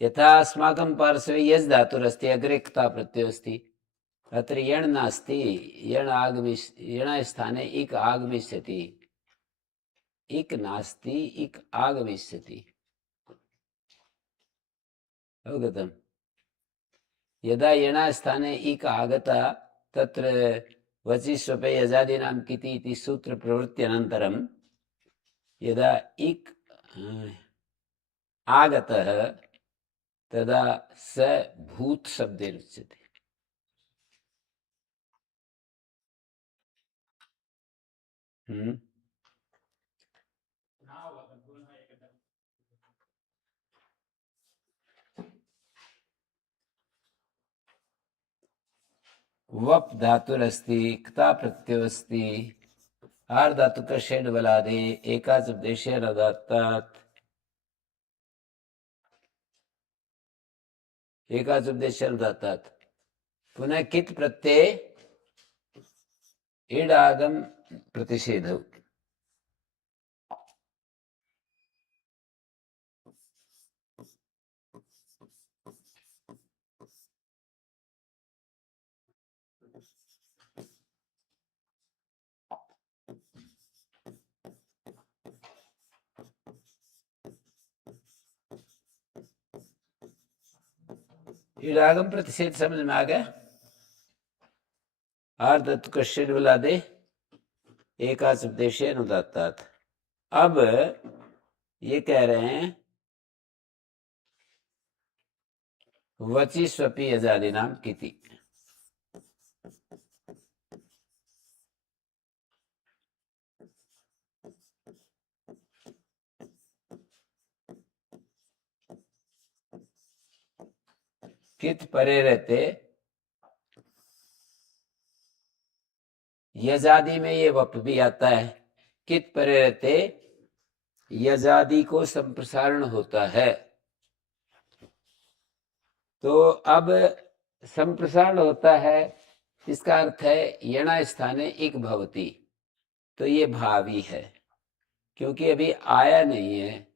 यथा अस्माकं पार्श्वे यस् धातुरस्ति अग्रे क्ता प्रत्ययो अस्ति, अत्र यण् नास्ति, यणस्थाने इक् आगमिष्यति, इक् नास्ति, इक् आगमिष्यति। अवगतम्? यदा यणस्थाने इक् आगता तत्र वचि स्वपे यजादीनां किति इति सूत्रप्रवृत्त्यनन्तरं यदा इक् आगतः तदा स भूत शब्देन उच्यते। वप धातुरस्ति, क्ता प्रत्ययोस्ति, आर् धातु का षेड् बलादे एकाच उपदेशेन उदात्तात्, एकाच उपदेशेन उदात्तात्। पुनः कित् प्रत्यय इड आगम प्रतिषेधौ। इड आगम प्रतिषेध समझ में आ गया? आर धातु का षेड् बलादे एकाच उपदेशेन उदात्तात्। अब ये कह रहे हैं वचि स्वपि यजादीनां किति। कित परे रहते यजादि में ये वप भी आता है। कित परे रहते यजादि को संप्रसारण होता है। तो अब संप्रसारण होता है, इसका अर्थ है यणा स्थाने इक भवति, तो ये भावी है क्योंकि अभी आया नहीं है।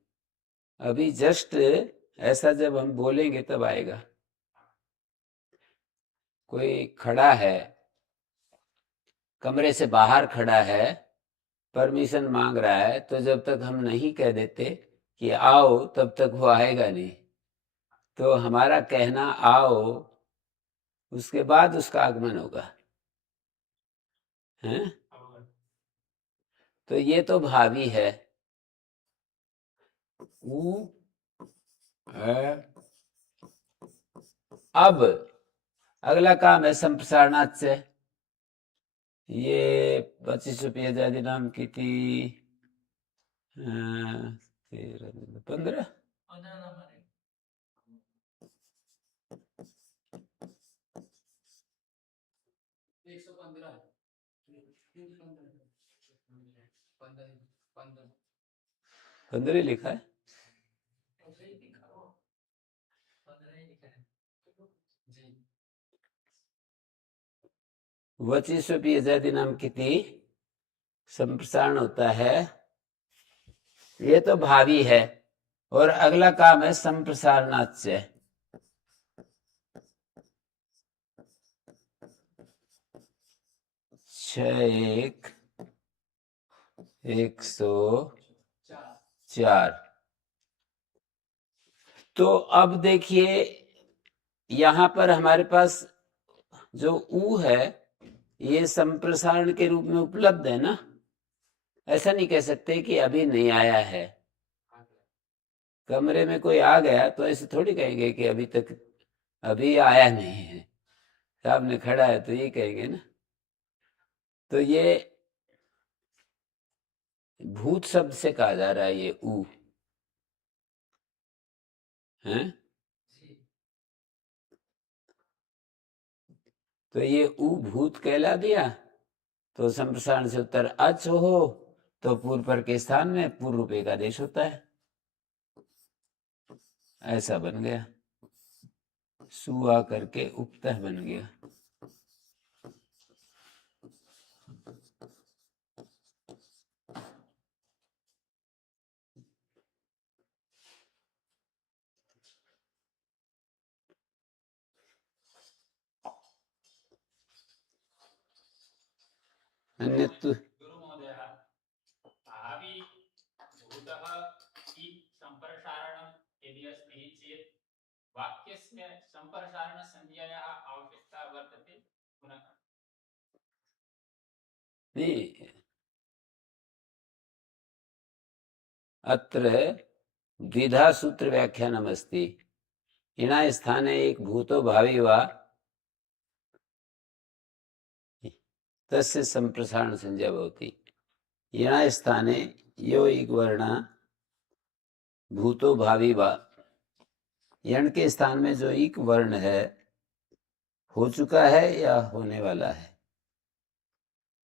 अभी जस्ट ऐसा जब हम बोलेंगे तब आएगा। कोई खड़ा है, कमरे से बाहर खड़ा है, परमिशन मांग रहा है, तो जब तक हम नहीं कह देते कि आओ तब तक वो आएगा नहीं। तो हमारा कहना आओ, उसके बाद उसका आगमन होगा, हैं? तो ये तो भावी है। ऊ है। अब अगला काम है संप्रसारणात् से। ये 25 रुपये आजादी नाम की थी 15 15 लिखा है। वचि स्वपि यजादि नाम की थी संप्रसारण होता है, ये तो भावी है। और अगला काम है संप्रसारणात् से। छः एक 104। तो अब देखिए यहां पर हमारे पास जो ऊ है ये संप्रसारण के रूप में उपलब्ध है ना। ऐसा नहीं कह सकते कि अभी नहीं आया है। कमरे में कोई आ गया तो ऐसे थोड़ी कहेंगे कि अभी तक अभी आया नहीं है, सामने खड़ा है तो ये कहेंगे ना। तो ये भूत शब्द से कहा जा रहा है ये ऊ है। तो ये ऊ भूत कहला दिया, तो संप्रसारण से उत्तर अच हो तो पूर्व पर के स्थान में पूर्व रूप एक आदेश होता है। ऐसा बन गया, सुआ करके उपतः बन गया। अस्ति चेत् वाक्यस्य सम्प्रसारणसंज्ञायाः आवश्यकता वर्तते पुनः। नहीं, अत्र द्विधा सूत्र व्याख्यानमस्ति। इणा स्थाने एक भूतो भावी वा तस्य संप्रसारण संज्ञा भवति। इणा स्थाने यो एक वर्ण भूतो भावी वा, यण के स्थान में जो एक वर्ण है हो चुका है या होने वाला है,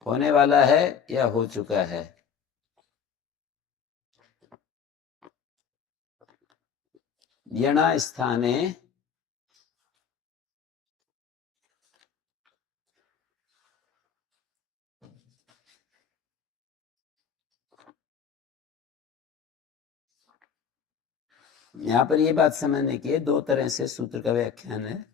होने वाला है या हो चुका है। यणा स्थाने यहां पर ये बात समझने की है, दो तरह से सूत्र का व्याख्यान है।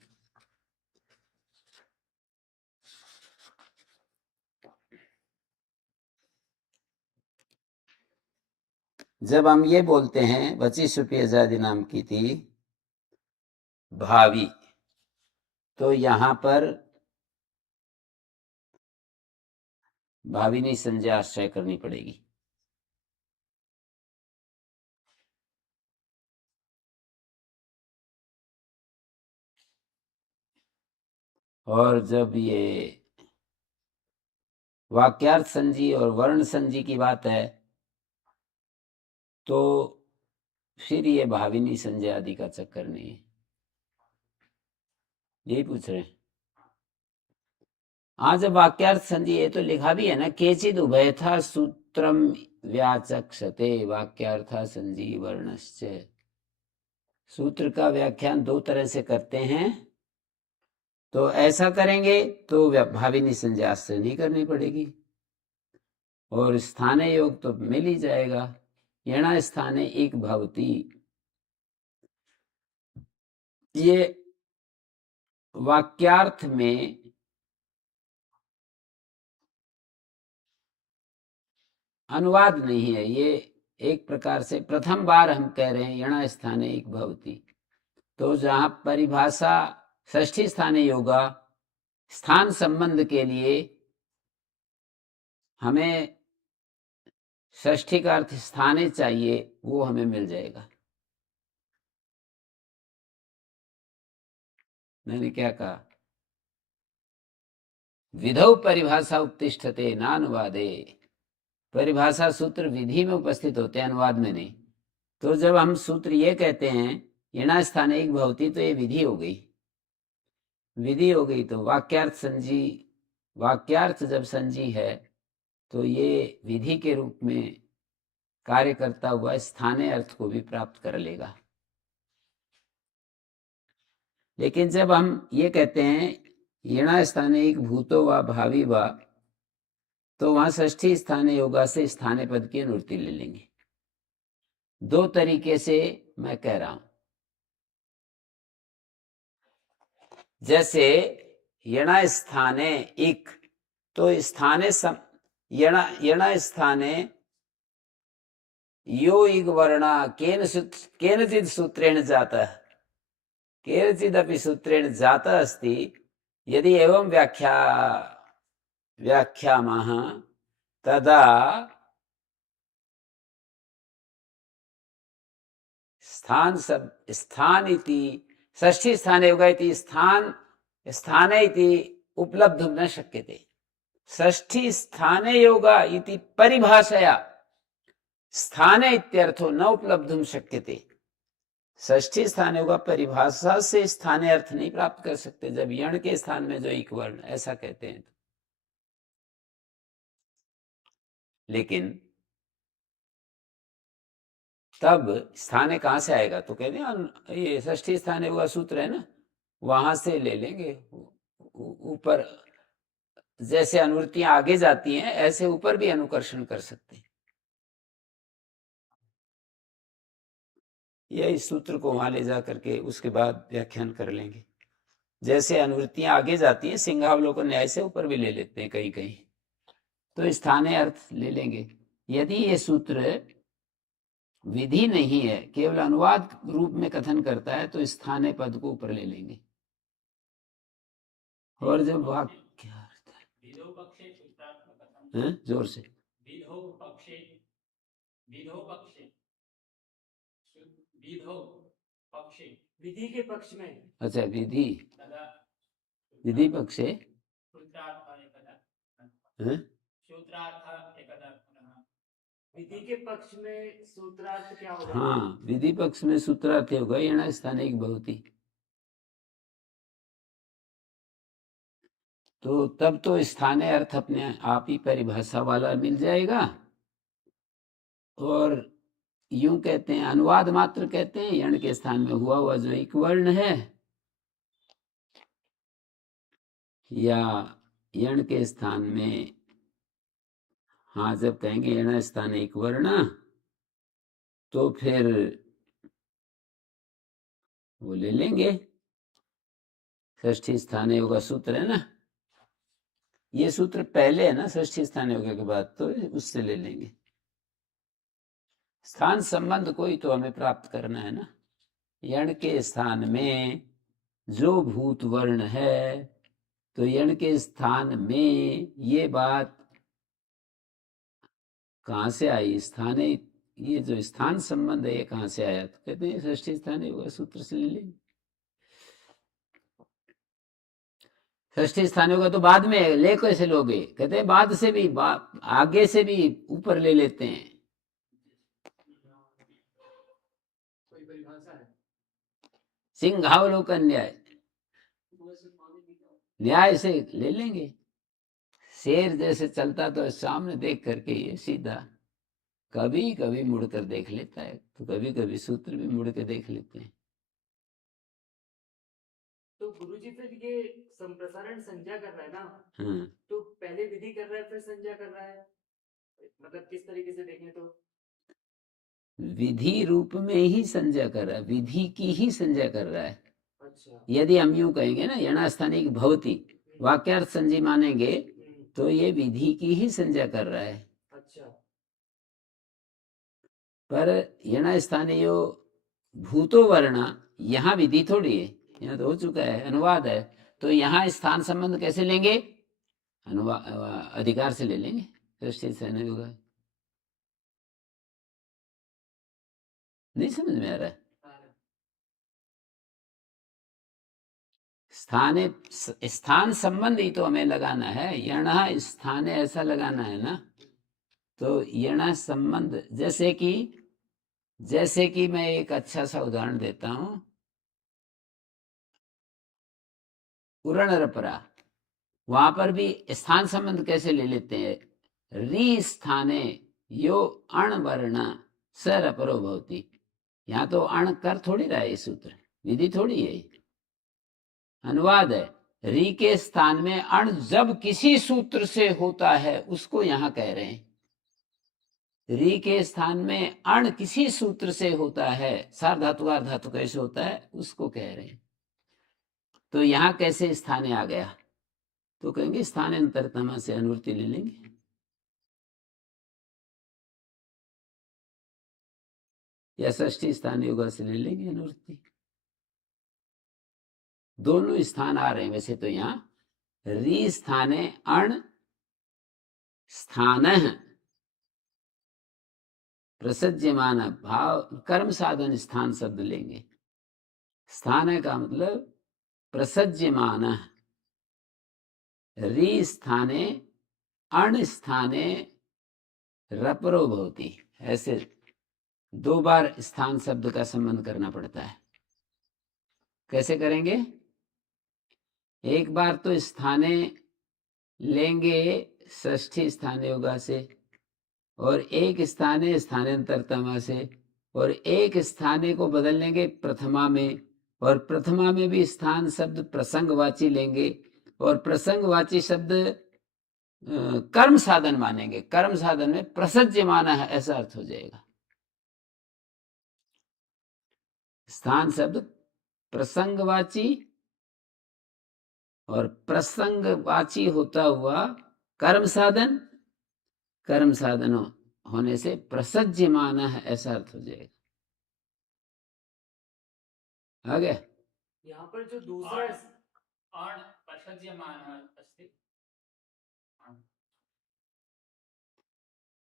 जब हम ये बोलते हैं वची सुपी आजादी नाम की थी भावी, तो यहां पर भाविनी संज्ञा आश्रय करनी पड़ेगी। और जब ये वाक्यार्थ संजी और वर्ण संजी की बात है तो फिर ये भाविनी संज्ञा आदि का चक्कर नहीं है। यही पूछ रहे हैं। हाँ, जब वाक्यार्थ संजी है तो लिखा भी है ना, केचिद उभयथा सूत्रम व्याचक्षते वाक्यार्था संजी वर्णश्च। सूत्र का व्याख्यान दो तरह से करते हैं, तो ऐसा करेंगे तो भाविनी संज्ञा आश्रय नहीं करनी पड़ेगी और स्थाने योग तो मिल ही जाएगा। यणा स्थाने एक भवती, ये वाक्यार्थ में अनुवाद नहीं है, ये एक प्रकार से प्रथम बार हम कह रहे हैं यणा स्थाने एक भवती। तो जहां परिभाषा षष्ठी स्थाने योगा स्थान संबंध के लिए हमें षष्ठी का अर्थ स्थाने चाहिए, वो हमें मिल जाएगा। मैंने क्या कहा, विधौ परिभाषा उत्तिष्ठते नानुवादे। परिभाषा सूत्र विधि में उपस्थित होते हैं, अनुवाद में नहीं। तो जब हम सूत्र ये कहते हैं यणा स्थाने एक भवती, तो ये विधि हो गई। विधि हो गई तो वाक्यार्थ संजी, वाक्यार्थ जब संजी है तो ये विधि के रूप में कार्य करता हुआ स्थानीय अर्थ को भी प्राप्त कर लेगा। लेकिन जब हम ये कहते हैं यणा स्थाने एक भूतो वा भावी वा, तो वहां षष्ठी स्थानीय योगा से स्थानीय पद की अनुवृत्ति ले लेंगे। दो तरीके से मैं कह रहा हूं। जैसे यणा स्थाने एक, तो स्थाने यणा स्थाने यो इग वर्णा केनचित् सूत्रेण जातः, केनचिदपि सूत्रेण जातः अस्ति। यदि एवं व्याख्यामः तदा स्थान इति षष्ठी स्थाने योगा इति स्थाने इति उपलब्धुं न शक्यते। षष्ठी स्थाने योगा इति परिभाषया स्थाने इत्यर्थो न उपलब्धुं शक्यते। षष्ठी स्थान योगा परिभाषा से स्थानीय अर्थ नहीं प्राप्त कर सकते जब यण के स्थान में जो एक वर्ण, ऐसा कहते हैं। लेकिन तब स्थाने कहां से आएगा, तो कहते हैं ये षष्ठी स्थान योगा सूत्र है ना, वहां से ले लेंगे। ऊपर जैसे अनुवृत्तियां आगे जाती हैं ऐसे ऊपर भी अनुकर्षण कर सकते हैं। यह इस सूत्र को वहां ले जा करके उसके बाद व्याख्यान कर लेंगे। जैसे अनुवृत्तियां आगे जाती हैं सिंहावलोकन न्याय से ऊपर भी ले लेते हैं कहीं कहीं, तो स्थानीय अर्थ ले लेंगे। यदि ये सूत्र विधि नहीं है, केवल अनुवाद रूप में कथन करता है, तो स्थाने पद को ऊपर ले लेंगे। और जब वाक्य विधो पक्षे सूत्रार्थ कथम हैं, जोर से विधो पक्षे विधो पक्षे विधो पक्षे विधि के पक्ष में अच्छा विधि तदा विधि पक्षे सूत्रार्थ एकदा हैं? सूत्रार्थ एकदा पुनः विधि के पक्ष में सूत्रार्थ क्या होगा? हाँ, विधि पक्ष में सूत्रार्थ होगा यण स्थाने एक भवति। तो तब तो स्थाने अर्थ अपने आप ही परिभाषा वाला मिल जाएगा। और यूं कहते हैं, अनुवाद मात्र कहते हैं, यण के स्थान में हुआ जो एक वर्ण है, या यण के स्थान में, हाँ जब कहेंगे यण स्थान एक वर्ण, तो फिर वो ले लेंगे, षष्ठी स्थान योग का सूत्र है ना, ये सूत्र पहले है ना षष्ठी स्थान योग के बाद, तो उससे ले लेंगे। स्थान संबंध को ही तो हमें प्राप्त करना है ना। यण के स्थान में जो भूत वर्ण है, तो यण के स्थान में ये बात कहाँ से आई? स्थान, ये जो स्थान संबंध है ये कहाँ से आया? तो कहते हैं षष्ठी स्थान योग सूत्र से ले लेंगे। षष्ठी स्थान होगा तो बाद में ले कैसे लोगे? कहते हैं बाद से भी, आगे से भी ऊपर ले लेते हैं। कोई परिभाषा है? सिंहावलोकन न्याय, न्याय से ले लेंगे। शेर जैसे चलता तो सामने देख करके ये सीधा, कभी कभी मुड़कर देख लेता है, तो कभी कभी सूत्र भी मुड़ के देख लेते हैं। तो गुरुजी फिर ये संप्रसारण संज्ञा कर रहा है ना, हाँ, तो पहले विधि कर रहा है फिर संज्ञा कर रहा है, मतलब किस तरीके से देखें तो? विधि रूप में ही संज्ञा कर रहा है, विधि की ही संज्ञा कर रहा है। अच्छा। यदि हम यूं कहेंगे ना यणास्थानिक भवति, वाक्यार्थ संजी मानेंगे, तो ये विधि की ही संज्ञा कर रहा है। अच्छा। पर यणास्थानीय भूतो वर्ण, यहाँ विधि थोड़ी है, यहाँ तो हो चुका है, अनुवाद है, तो यहाँ स्थान संबंध कैसे लेंगे? अनुवाद अधिकार से ले लेंगे। सृष्टि से नहीं होगा। नहीं समझ में आ रहा है? स्थान संबंध ही तो हमें लगाना है, यण स्थान ऐसा लगाना है ना। तो यण संबंध, जैसे कि मैं एक अच्छा सा उदाहरण देता हूं, उरणरपरा, वहां पर भी स्थान संबंध कैसे ले लेते हैं? री स्थाने यो अण वर्ण सरपरो भवति। यहाँ तो अण कर थोड़ी रहा है, ये सूत्र विधि थोड़ी है, अनुवाद है। री के स्थान में अण जब किसी सूत्र से होता है उसको यहां कह रहे हैं। री के स्थान में अण किसी सूत्र से होता है, सार्वधातुकार धातु कैसे होता है उसको कह रहे हैं। तो यहां कैसे स्थाने आ गया? तो कहेंगे स्थानांतरतमा से अनुवृत्ति ले लेंगे। या षष्ठी स्थान योगा से ले लेंगे अनुवृत्ति। दोनों स्थान आ रहे हैं वैसे तो। यहाँ री स्थाने अण स्थान प्रसज्यमान भाव कर्म साधन स्थान शब्द लेंगे। स्थान का मतलब प्रसज्यमान, री स्थाने अण स्थाने रपरो भवति, ऐसे दो बार स्थान शब्द का संबंध करना पड़ता है। कैसे करेंगे? एक बार तो स्थाने लेंगे षष्ठी स्थान योगा से, और एक स्थाने स्थानांतरतमा से, और एक स्थाने को बदल लेंगे प्रथमा में, और प्रथमा में भी स्थान शब्द प्रसंगवाची लेंगे, और प्रसंगवाची शब्द कर्म साधन मानेंगे। कर्म साधन में प्रसज्यमान है ऐसा अर्थ हो जाएगा। स्थान शब्द प्रसंगवाची और प्रसंगवाची होता हुआ कर्म साधन, कर्म साधन होने से प्रसज्यमान है ऐसा अर्थ हो जाएगा। आ गया? यहाँ पर जो दूसरा अण प्रसज्यमानः अस्ति।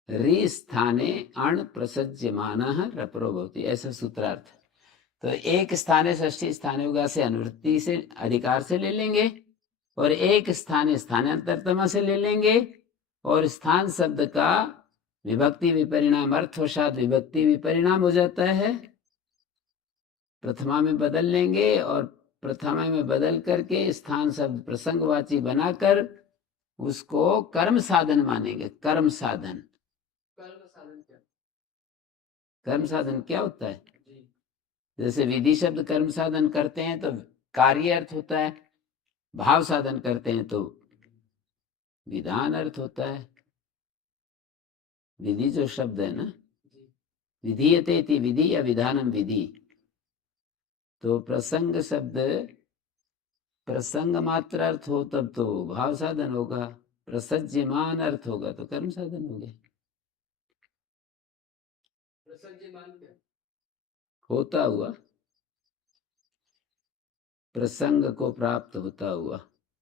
री स्थाने अण प्रसज्यमानः रपरो भवति, ऐसा सूत्रार्थ। तो एक स्थाने षष्ठी स्थानयुगा से अनुवृत्ति से अधिकार से ले लेंगे और एक स्थाने स्थानांतरतमा से ले लेंगे और स्थान शब्द का विभक्ति विपरिणाम अर्थवशात विभक्ति विपरिणाम हो जाता है, प्रथमा में बदल लेंगे और प्रथमा में बदल करके स्थान शब्द प्रसंगवाची बनाकर उसको कर्म साधन मानेंगे। कर्म साधन, कर्म साधन क्या? कर्म साधन क्या होता है? जी। जैसे विधि शब्द कर्म साधन करते हैं तो कार्य अर्थ होता है, भाव साधन करते हैं तो विधान अर्थ होता है। विधि जो शब्द है ना, जी। विधीयते इति विधि या विधानम विधि, तो प्रसंग शब्द प्रसंग मात्र अर्थ हो तब तो भाव साधन होगा, प्रसज्यमान अर्थ होगा तो कर्म साधन हो गया। प्रसज्यमान क्या? होता हुआ, प्रसंग को प्राप्त होता हुआ,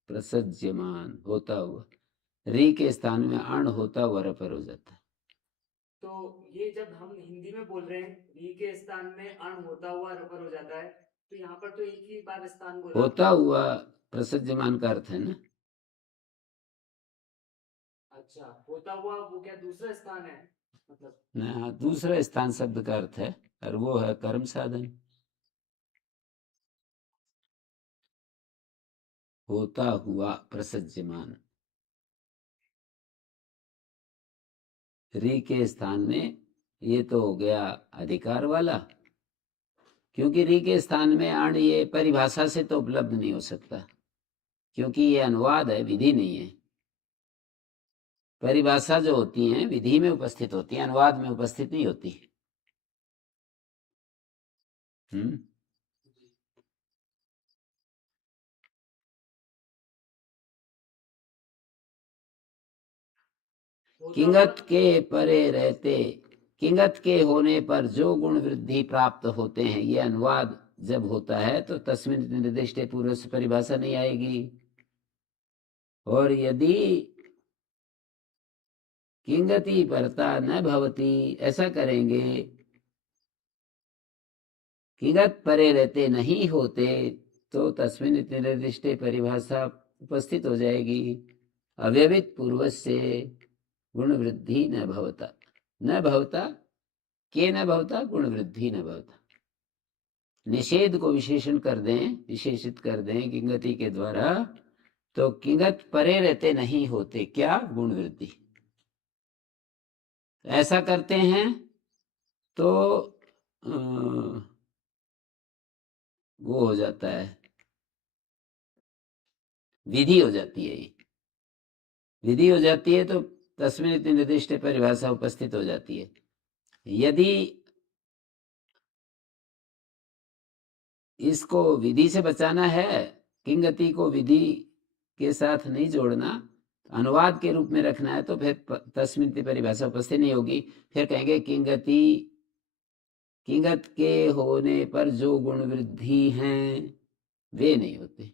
प्रसज्यमान होता हुआ। री के स्थान में अण होता हुआ रपर हो जाता है। तो ये जब हम हिंदी में बोल रहे हैं री के स्थान में अण होता हुआ रपर हो जाता है, तो यहाँ पर तो एक ही बार स्थान बोला। होता हुआ प्रसज्यमान का अर्थ है ना। अच्छा, होता हुआ वो क्या दूसरा स्थान है मतलब? ना, दूसरा स्थान शब्द का अर्थ है और वो है कर्म साधन। होता हुआ प्रसज्यमान, री के स्थान में ये तो हो गया अधिकार वाला, क्योंकि री के स्थान में अण ये परिभाषा से तो उपलब्ध नहीं हो सकता, क्योंकि ये अनुवाद है, विधि नहीं है। परिभाषा जो होती है विधि में उपस्थित होती है, अनुवाद में उपस्थित नहीं होती। किंगत के परे रहते, किंगत के होने पर जो गुण वृद्धि प्राप्त होते हैं, ये अनुवाद जब होता है तो तस्मिन् निर्दिष्टे पूर्व से परिभाषा नहीं आएगी। और यदि किंगति परता न भवती ऐसा करेंगे, किंगत परे रहते नहीं होते तो तस्मिन् निर्दिष्टे परिभाषा उपस्थित हो जाएगी। अव्यवित पूर्व से गुण वृद्धि न भवता, न भवता के न भवता गुण वृद्धि न भवता। निषेध को विशेषण कर दें, विशेषित कर दें किंगति के द्वारा, तो किंगत परे रहते नहीं होते क्या? गुण वृद्धि। ऐसा करते हैं तो वो हो जाता है, विधि हो जाती है। ये विधि हो जाती है तो तस्मिन् निर्दिष्ट परिभाषा उपस्थित हो जाती है। यदि इसको विधि से बचाना है, किंगति को विधि के साथ नहीं जोड़ना, अनुवाद के रूप में रखना है, तो फिर तस्मिन् परिभाषा उपस्थित नहीं होगी। फिर कहेंगे किंगति, किंगत के होने पर जो गुण वृद्धि हैं वे नहीं होते।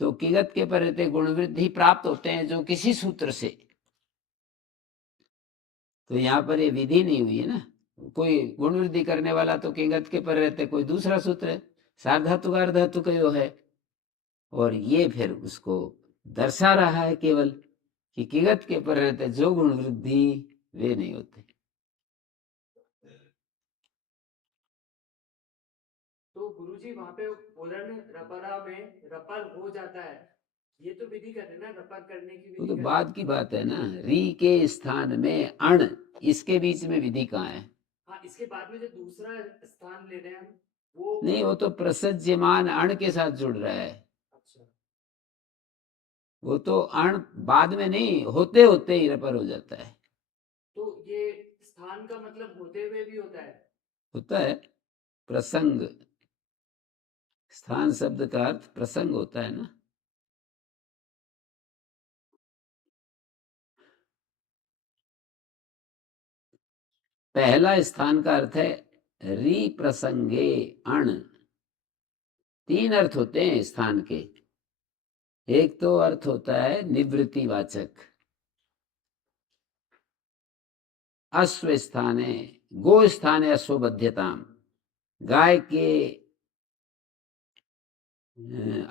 तो किंगत के पर रहते गुण वृद्धि प्राप्त होते हैं जो किसी सूत्र से, तो यहाँ पर ये विधि नहीं हुई है ना। कोई गुण वृद्धि करने वाला तो किंगत के पर रहते कोई दूसरा सूत्र है, सार्वधातु का अर्धातु का यो है, और ये फिर उसको दर्शा रहा है केवल कि किंगत के पर रहते जो गुण वृद्धि वे नहीं होते। तो गुरुजी वहां पे उदाहरण रपरा में रपर हो जाता है, ये तो विधि कर रहे ना, रपर करने की वो विधि तो कर बाद की बात है ना। री के स्थान में अण, इसके बीच में विधि कहाँ है? हाँ, इसके बाद में जो दूसरा स्थान ले रहे हैं हम, वो नहीं, वो तो प्रसज्यमान अण के साथ जुड़ रहा है। अच्छा, वो तो अण बाद में नहीं, होते होते ही रपर हो जाता है। तो ये स्थान का मतलब होते हुए भी होता है? होता है प्रसंग, स्थान शब्द का अर्थ प्रसंग होता है ना। पहला स्थान का अर्थ है री प्रसंगे अण। तीन अर्थ होते हैं स्थान के। एक तो अर्थ होता है निवृत्तिवाचक, अश्व स्थाने गो स्थाने अश्वबध्यताम, गाय के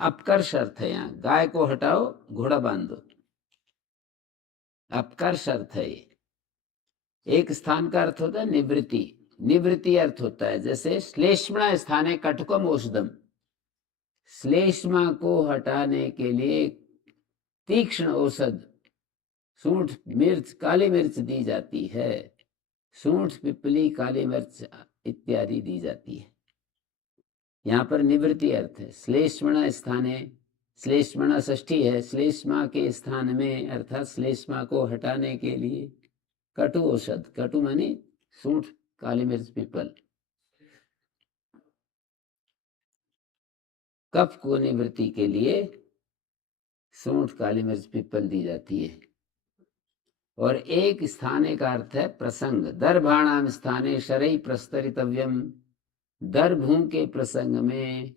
अपकर्ष अर्थ है, यहाँ गाय को हटाओ घोड़ा बांध दो, अपकर्ष अर्थ है ये। एक स्थान का अर्थ होता है निवृत्ति। निवृत्ति अर्थ होता है जैसे श्लेष्मणा स्थाने कटकम औषधम, श्लेष्मा को हटाने के लिए तीक्ष्ण औषध सूंठ मिर्च काली मिर्च दी जाती है, सूंठ पिपली काली मिर्च इत्यादि दी जाती है। यहाँ पर निवृत्ति अर्थ है। श्लेष्मणा स्थाने, श्लेष्मणा षष्ठी है, श्लेष्मा के स्थान में अर्थात श्लेष्मा को हटाने के लिए कटु औषध, कटु माने सूंठ काली मिर्च पीपल, कफ को निवृत्ति के लिए सूंठ काली मिर्च पीपल दी जाती है। और एक स्थाने का अर्थ है प्रसंग। दर्भाणाम स्थाने शरई प्रस्तरितव्यम, दर्भों के प्रसंग में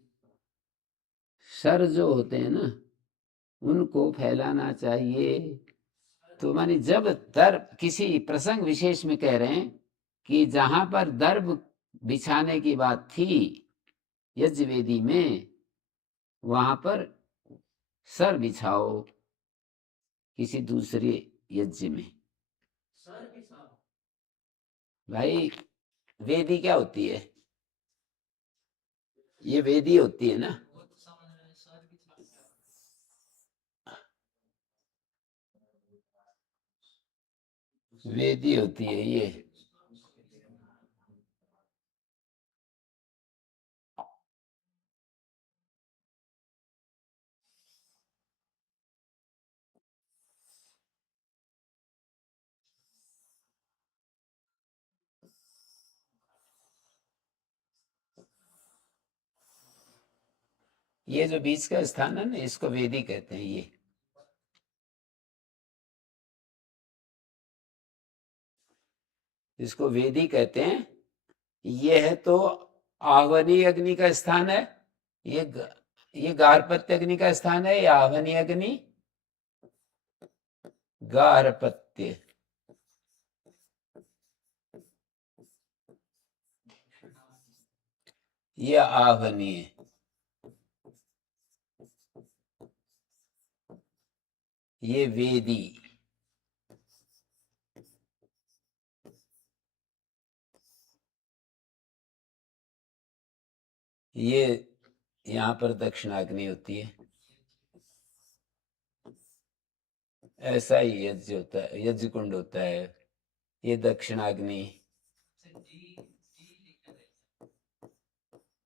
शर जो होते हैं ना उनको फैलाना चाहिए। तो मानी जब दर्भ किसी प्रसंग विशेष में कह रहे हैं कि जहां पर दर्भ बिछाने की बात थी यज्ञवेदी में, वहां पर सर बिछाओ किसी दूसरे यज्ञ में। भाई वेदी क्या होती है? ये वेदी होती है ना। वेदी होती है ये। ये जो बीच का स्थान है ना इसको वेदी कहते हैं। ये इसको वेदी कहते हैं। ये है तो आहवनीय अग्नि का स्थान है। ये गार्हपत्य अग्नि का स्थान है या आहवनीय अग्नि? गार्हपत्य। ये आहवनीय। ये वेदी। ये यहाँ पर दक्षिणाग्नि होती है। ऐसा ही यज्ञ होता है, यज्ञ कुंड होता है। ये दक्षिणाग्नि।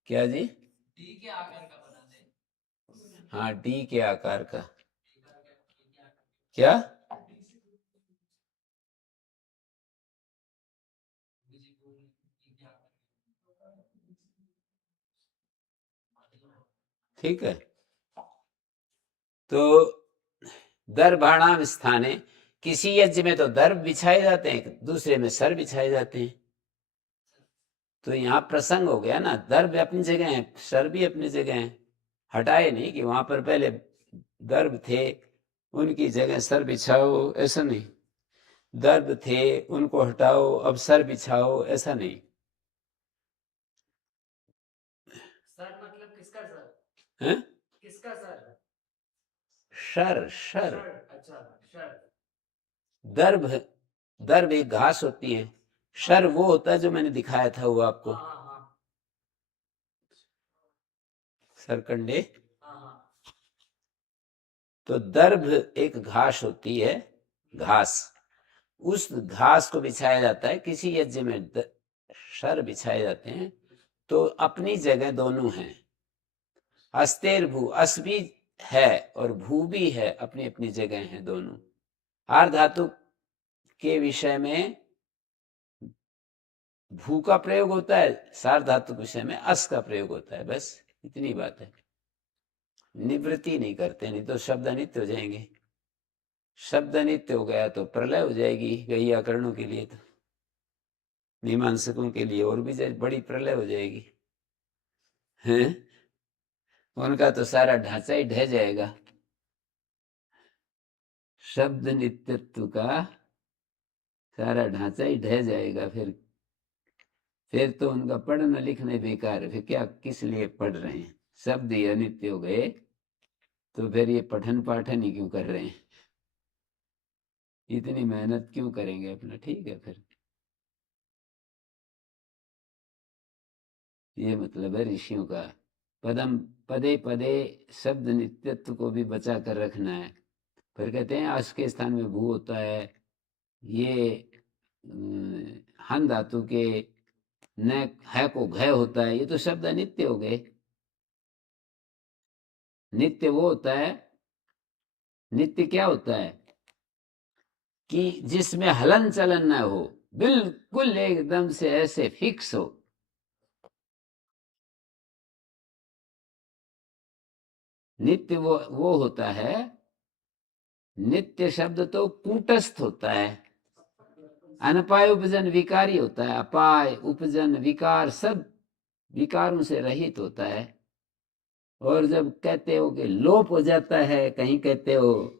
क्या जी? डी के आकार का बना दे। हाँ डी के आकार का। क्या? ठीक है। तो दर्भाणाम स्थाने, किसी यज्ञ में तो दर्भ बिछाए जाते हैं, दूसरे में सर बिछाए जाते हैं। तो यहाँ प्रसंग हो गया ना, दर्भ अपनी जगह है, सर भी अपनी जगह है। हटाए नहीं कि वहां पर पहले दर्भ थे उनकी जगह सर बिछाओ, ऐसा नहीं। दर्भ थे उनको हटाओ अब सर बिछाओ, ऐसा नहीं। सर मतलब किसका सर? है? किसका सर? Sir sir. अच्छा शर। दर्भ, दर्भ एक घास होती है, शर वो होता है जो मैंने दिखाया था वो आपको, हाँ हाँ सरकंडे। हाँ हाँ। तो दर्भ एक घास होती है, घास, उस घास को बिछाया जाता है किसी यज्ञ में। शर बिछाए जाते हैं तो अपनी जगह दोनों हैं। अस्तेर भू, अस भी है और भू भी है, अपनी अपनी जगह हैं दोनों। आर धातु के विषय में भू का प्रयोग होता है, सार धातु के विषय में अस का प्रयोग होता है, बस इतनी बात है। निवृत्ति नहीं करते, नहीं तो शब्द अनित्य हो जाएंगे। शब्द अनित्य हो गया तो प्रलय हो जाएगी वैयाकरणों के लिए। तो मीमांसकों के लिए और भी बड़ी प्रलय हो जाएगी, हैं? उनका तो सारा ढांचा ही ढह जाएगा। शब्द नित्यत्व का सारा ढांचा ही ढह जाएगा। फिर तो उनका पढ़ना लिखना बेकार है। फिर क्या, किस लिए पढ़ रहे हैं? शब्द ही अनित्य हो गए तो फिर ये पठन पाठन ही क्यों कर रहे हैं? इतनी मेहनत क्यों करेंगे अपना? ठीक है, फिर ये मतलब है ऋषियों का। पदम पदे पदे शब्द नित्यत्व को भी बचा कर रखना है। फिर कहते हैं आस के स्थान में भू होता है। ये हन धातु के न है को घय होता है। ये तो शब्द अनित्य हो गए। नित्य वो होता है, नित्य क्या होता है कि जिसमें हलन चलन न हो, बिल्कुल एकदम से ऐसे फिक्स हो। नित्य वो होता है। नित्य शब्द तो कूटस्थ होता है। अनपाय उपजन विकारी होता है। अपाय उपजन विकार सब विकारों से रहित होता है। और जब कहते हो कि लोप हो जाता है, कहीं कहते हो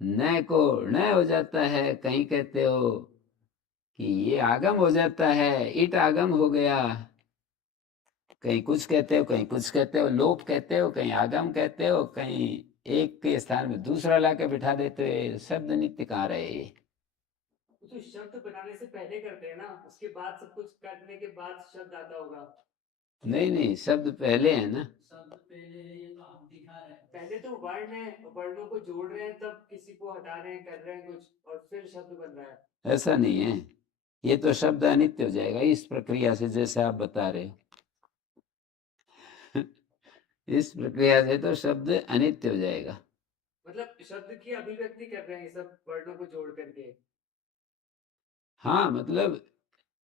न को न हो जाता है, कहीं कहते हो कि ये आगम हो जाता है, इट आगम हो गया। कहीं कुछ कहते हो, कहीं कुछ कहते हो, लोप कहते हो, कहीं आगम कहते हो, कहीं एक के स्थान में दूसरा लाके बिठा देते हो। शब्द नित्य कहाँ रहे? तो शब्द बनाने से पहले करते हैं ना, उसके बाद सब कुछ करने के बाद शब्द आता होगा। नहीं नहीं, शब्द पहले है ना। शब्द पहले है, ये तो हम दिखा रहे हैं। पहले तो वर्ण है, वर्णों को जोड़ रहे हैं, तब किसी को हटा रहे हैं, कर रहे हैं कुछ, और फिर शब्द बन रहा है। ऐसा नहीं है। ये तो शब्द अनित्य हो जाएगा इस प्रक्रिया से, जैसे आप बता रहे हो। इस प्रक्रिया से तो शब्द अनित्य हो जाएगा। मतलब शब्द की अभिव्यक्ति कर रहे हैं सब वर्णों को जोड़ करके। हाँ, मतलब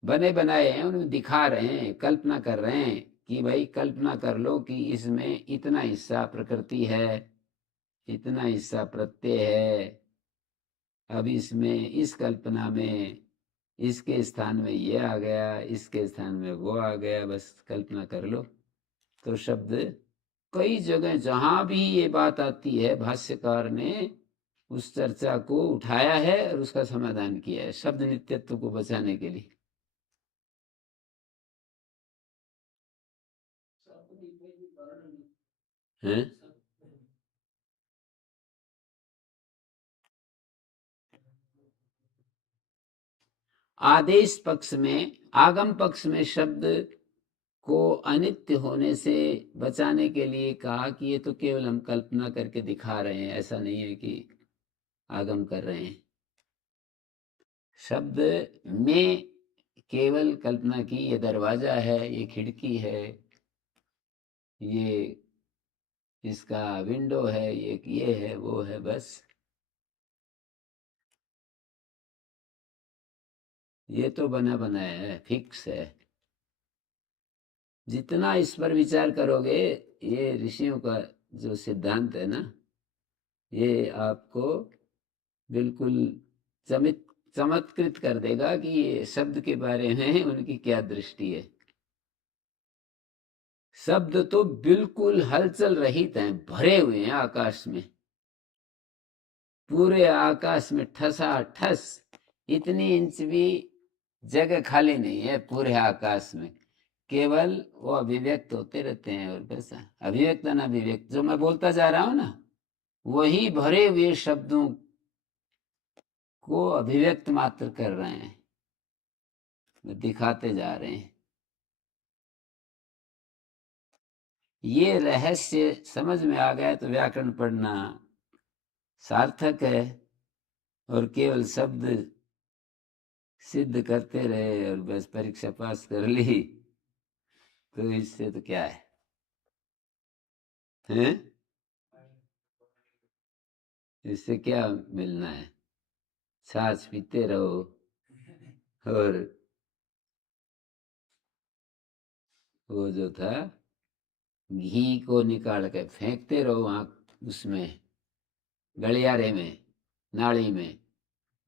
बने बनाए हैं, उन्हें दिखा रहे हैं, कल्पना कर रहे हैं कि भाई कल्पना कर लो कि इसमें इतना हिस्सा प्रकृति है, इतना हिस्सा प्रत्यय है। अब इसमें इस कल्पना में इसके स्थान में ये आ गया, इसके स्थान में वो आ गया, बस कल्पना कर लो। तो शब्द कई जगह जहां भी ये बात आती है, भाष्यकार ने उस चर्चा को उठाया है और उसका समाधान किया है, शब्द नित्यत्व को बचाने के लिए। हैं? आदेश पक्ष में, आगम पक्ष में शब्द को अनित्य होने से बचाने के लिए कहा कि ये तो केवल हम कल्पना करके दिखा रहे हैं, ऐसा नहीं है कि आगम कर रहे हैं। शब्द में केवल कल्पना की, ये दरवाजा है, ये खिड़की है, ये इसका विंडो है, ये है, वो है, बस। ये तो बना बनाया है, फिक्स है। जितना इस पर विचार करोगे, ये ऋषियों का जो सिद्धांत है ना, ये आपको बिल्कुल चमित चमत्कृत कर देगा कि ये शब्द के बारे में उनकी क्या दृष्टि है। शब्द तो बिल्कुल हलचल रहित हैं, भरे हुए हैं आकाश में। पूरे आकाश में ठसा ठस, इतनी इंच भी जगह खाली नहीं है पूरे आकाश में। केवल वो अभिव्यक्त होते रहते हैं, और बस अभिव्यक्त अनभिव्यक्त जो मैं बोलता जा रहा हूं ना, वही भरे हुए शब्दों को अभिव्यक्त मात्र कर रहे हैं, दिखाते जा रहे हैं। ये रहस्य समझ में आ गया तो व्याकरण पढ़ना सार्थक है। और केवल शब्द सिद्ध करते रहे और बस परीक्षा पास कर ली, तो इससे तो क्या है, हैं? इससे क्या मिलना है? छाछ पीते रहो और वो जो था घी को निकाल के फेंकते रहो वहां उसमें, गलियारे में, नाली में,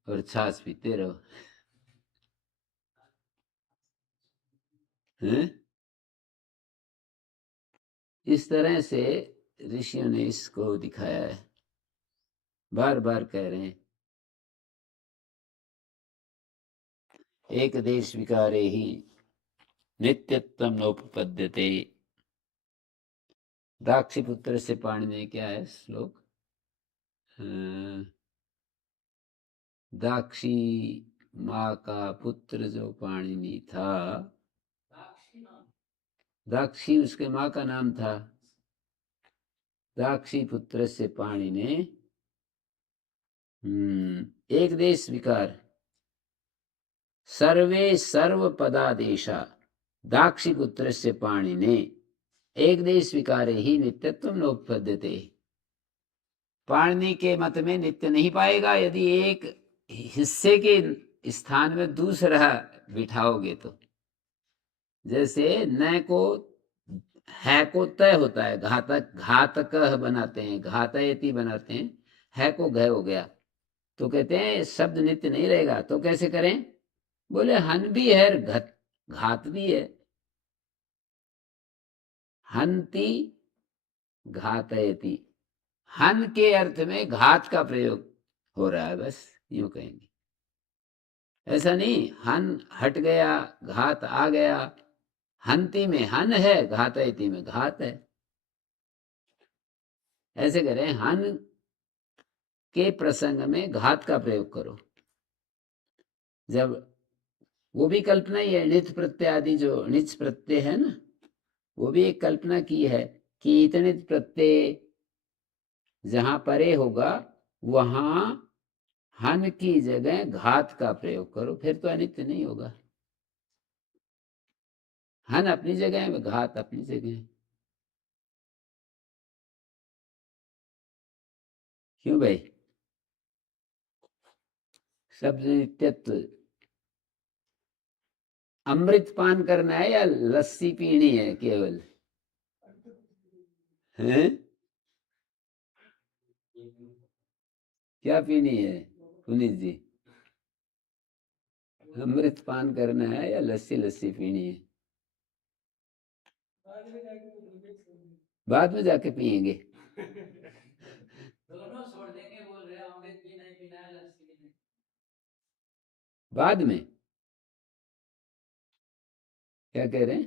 और छाछ पीते रहो। हैं? इस तरह से ऋषियों ने इसको दिखाया है, बार बार कह रहे हैं। एक देश विकारे ही नित्यत्वम नोपपद्यते। दाक्षीपुत्र से पाणिनि, क्या है श्लोक? दाक्षी माँ का पुत्र जो पाणिनि था, दाक्षी उसके माँ का नाम था। दाक्षी पुत्र से पाणिनि एक देश विकार सर्वे सर्व पदादेशा दाक्षी पुत्र से पाणिनि एक देश विकारे ही नित्यत्व नोपपद्यते। पाणिनि के मत में नित्य नहीं पाएगा यदि एक हिस्से के स्थान में दूसरा बिठाओगे तो। जैसे न को है को तय होता है, घातक घातक बनाते हैं, घातयति बनाते हैं, है को घ हो गया तो कहते हैं शब्द नित्य नहीं रहेगा। तो कैसे करें? बोले हन भी है घात भी है, हंति घातयति। हन के अर्थ में घात का प्रयोग हो रहा है, बस यूं कहेंगे। ऐसा नहीं हन हट गया घात आ गया। हंति में हन है, घातयति में घात है। ऐसे करें, हन के प्रसंग में घात का प्रयोग करो। जब वो भी कल्पना ही है, नित प्रत्यय आदि जो निच प्रत्यय है ना, वो भी एक कल्पना की है कि इतने प्रत्यय जहां परे होगा वहां हन की जगह घात का प्रयोग करो, फिर तो अनित्य नहीं होगा। हन अपनी जगह है, घात अपनी जगह है। क्यों भाई? शब्द नित्यत्व। अमृत पान करना है या लस्सी पीनी है केवल? हैं? क्या पीनी है पुनीत जी? अमृत पान करना है या लस्सी लस्सी पीनी है? बाद में जाके पिएंगे। दोनों छोड़ देंगे बोल रहे हैं, अमृत भी नहीं पीना है, लस्सी भी नहीं। बाद में क्या कह रहे हैं?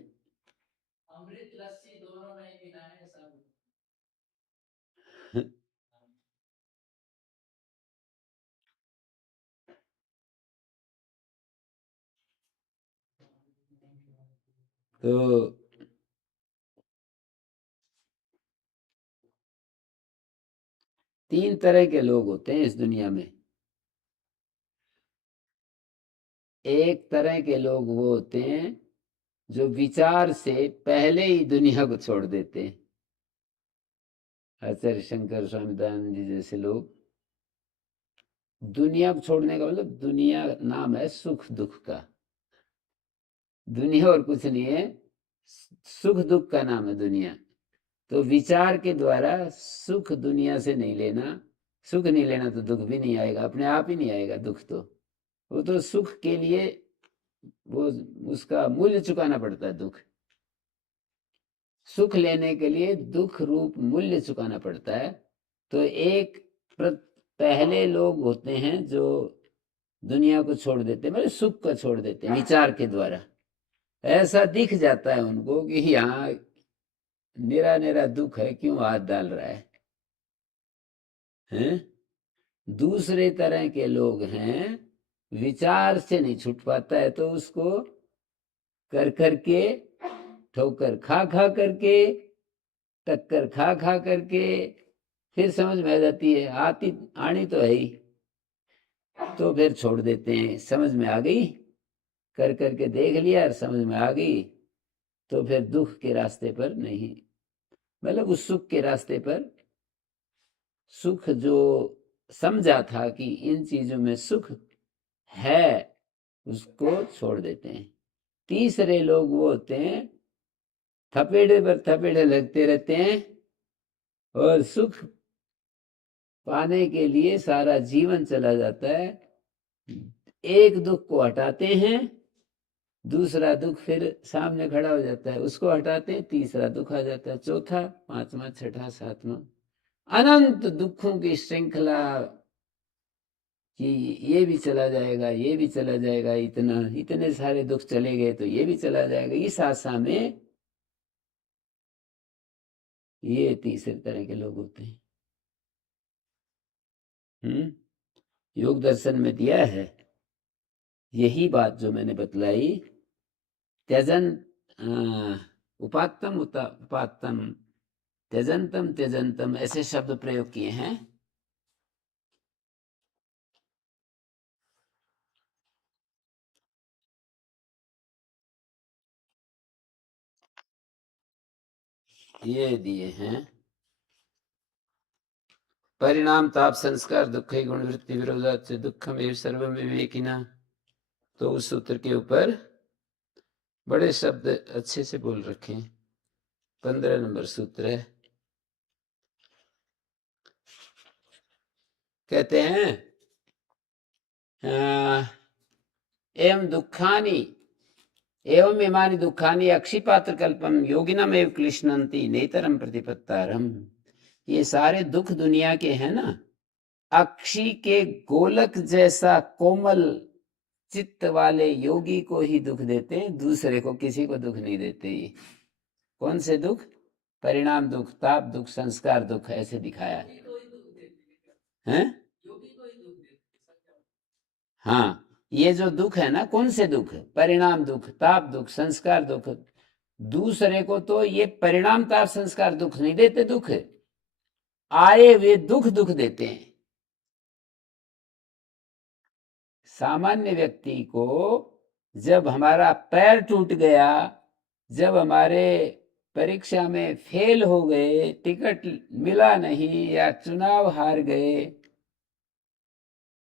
अमृत लस्सी दोनों नहीं पीना है सब। तो तीन तरह के लोग होते हैं इस दुनिया में। एक तरह के लोग वो होते हैं जो विचार से पहले ही दुनिया को छोड़ देते हैं। आचार्य शंकर स्वामी दयानंद जी जैसे लोग। दुनिया को छोड़ने का मतलब, दुनिया नाम है सुख दुख का, दुनिया और कुछ नहीं है, सुख दुख का नाम है दुनिया। तो विचार के द्वारा सुख दुनिया से नहीं लेना, सुख नहीं लेना तो दुख भी नहीं आएगा, अपने आप ही नहीं आएगा दुख। तो वो तो सुख के लिए वो उसका मूल्य चुकाना पड़ता है, दुख। सुख लेने के लिए दुख रूप मूल्य चुकाना पड़ता है। तो एक पहले लोग होते हैं जो दुनिया को छोड़ देते हैं, मतलब सुख को छोड़ देते हैं विचार के द्वारा। ऐसा दिख जाता है उनको कि यहाँ निरा निरा दुख है, क्यों हाथ डाल रहा है, हैं? दूसरे तरह के लोग हैं, विचार से नहीं छूट पाता है तो उसको कर करके, ठोकर खा खा करके, टक्कर खा खा करके फिर समझ में आ जाती है, आती आनी तो है ही, तो फिर छोड़ देते हैं। समझ में आ गई, कर करके देख लिया और समझ में आ गई, तो फिर दुख के रास्ते पर नहीं, मतलब उस सुख के रास्ते पर, सुख जो समझा था कि इन चीजों में सुख है, उसको छोड़ देते हैं। तीसरे लोग वो होते हैं थपेड़े पर थपेड़े लगते रहते हैं और सुख पाने के लिए सारा जीवन चला जाता है। एक दुख को हटाते हैं दूसरा दुख फिर सामने खड़ा हो जाता है, उसको हटाते हैं, तीसरा दुख आ जाता है, चौथा, पांचवा, छठा, सातवां, अनंत दुखों की श्रृंखला कि ये भी चला जाएगा, ये भी चला जाएगा, इतने सारे दुख चले गए तो ये भी चला जाएगा। इस आशा में ये तीसरे तरह के लोग होते हैं। योग दर्शन में दिया है यही बात जो मैंने बतलाई। त्यजन उपात्तम उपात्तम, त्यजंतम त्यजंतम, ऐसे शब्द प्रयोग किए हैं। ये दिए हैं परिणाम ताप संस्कार दुख गुण वृत्ति विरोधात से दुखम एव सर्वम विवेकिना। तो उस सूत्र के ऊपर बड़े शब्द अच्छे से बोल रखे हैं। 15 नंबर सूत्र है। कहते हैं एवं दुखानी एवं इमानी दुखानी अक्षिपात्र कल्पम योगिनम एव क्लिश्नन्ति नेतरम प्रतिपत्तारम। ये सारे दुख दुनिया के हैं ना, अक्षी के गोलक जैसा कोमल चित्त वाले योगी को ही दुख देते हैं, दूसरे को किसी को दुख नहीं देते। ये कौन से दुख? परिणाम दुख, ताप दुख, संस्कार दुख, ऐसे दिखाया है। हाँ, ये जो दुख है ना, कौन से दुख? परिणाम दुख, ताप दुख, संस्कार दुख। दूसरे को तो ये परिणाम ताप संस्कार दुख नहीं देते, दुख आए वे दुख देते हैं। सामान्य व्यक्ति को जब हमारा पैर टूट गया, जब हमारे परीक्षा में फेल हो गए, टिकट मिला नहीं, या चुनाव हार गए,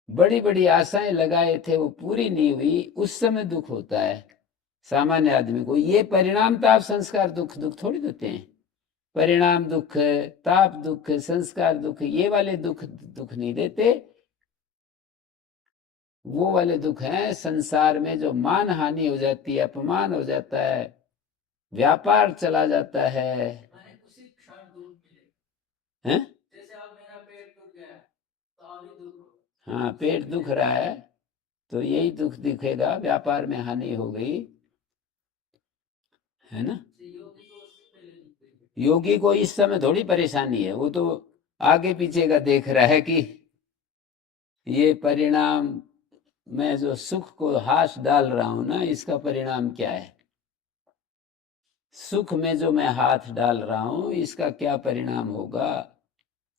बड़ी बड़ी आशाएं लगाए थे वो पूरी नहीं हुई, उस समय दुख होता है सामान्य आदमी को। ये परिणाम ताप संस्कार दुख थोड़ी देते हैं। परिणाम दुख, ताप दुख, संस्कार दुख, ये वाले दुख नहीं देते। वो वाले दुख हैं संसार में जो मान हानि हो जाती है, अपमान हो जाता है, व्यापार चला जाता है। उसी क्षण दुख मिलेगा। हैं? जैसे अब मेरा पेट टूट गया तो अभी दुख, हाँ, पेट दुख रहा है तो यही दुख दिखेगा, व्यापार में हानि हो गई है ना। योगी को इस समय थोड़ी परेशानी है, वो तो आगे पीछे का देख रहा है कि ये परिणाम, मैं जो सुख को हाथ डाल रहा हूं ना, इसका परिणाम क्या है। सुख में जो मैं हाथ डाल रहा हूं, इसका क्या परिणाम होगा।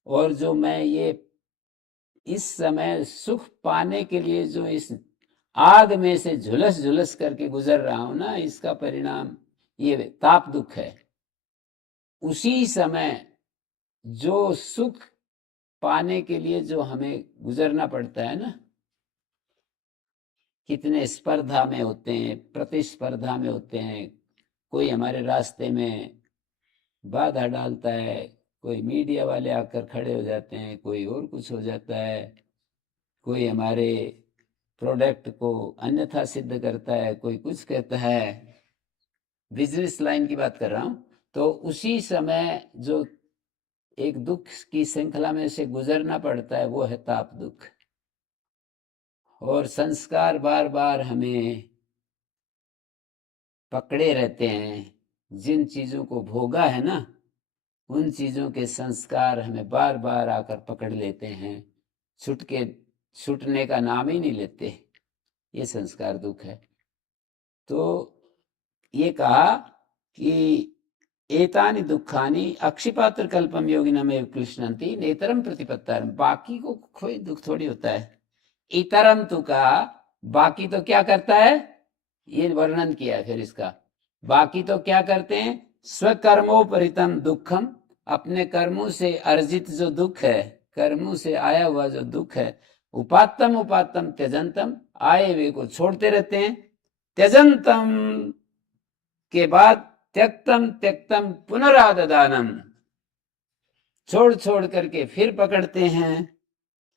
और जो मैं ये इस समय सुख पाने के लिए जो इस आग में से झुलस करके गुजर रहा हूं ना, इसका परिणाम ये ताप दुख है। उसी समय जो सुख पाने के लिए जो हमें गुजरना पड़ता है ना, कितने स्पर्धा में होते हैं, प्रतिस्पर्धा में होते हैं, कोई हमारे रास्ते में बाधा डालता है, कोई मीडिया वाले आकर खड़े हो जाते हैं, कोई और कुछ हो जाता है, कोई हमारे प्रोडक्ट को अन्यथा सिद्ध करता है, कोई कुछ कहता है। बिजनेस लाइन की बात कर रहा हूं। तो उसी समय जो एक दुख की श्रृंखला में से गुजरना पड़ता है, वो है ताप दुख। और संस्कार बार बार हमें पकड़े रहते हैं। जिन चीजों को भोगा है ना, उन चीजों के संस्कार हमें बार बार आकर पकड़ लेते हैं, छूटने का नाम ही नहीं लेते। ये संस्कार दुख है। तो ये कहा कि एतानि दुखानि अक्षिपात्र कल्पम योगिनमेव क्लिश्नन्ति नेतरम प्रतिपत्तारम। बाकी को कोई दुख थोड़ी होता है। इतरम तो का बाकी तो क्या करता है, ये वर्णन किया है। फिर इसका बाकी तो क्या करते हैं, स्वकर्मोपरितम दुखम, अपने कर्मों से अर्जित जो दुख है, कर्मों से आया हुआ जो दुख है, उपात्तम त्यजंतम, आए वे को छोड़ते रहते हैं। त्यजंतम के बाद त्यक्तम पुनराददानम, छोड़ करके फिर पकड़ते हैं।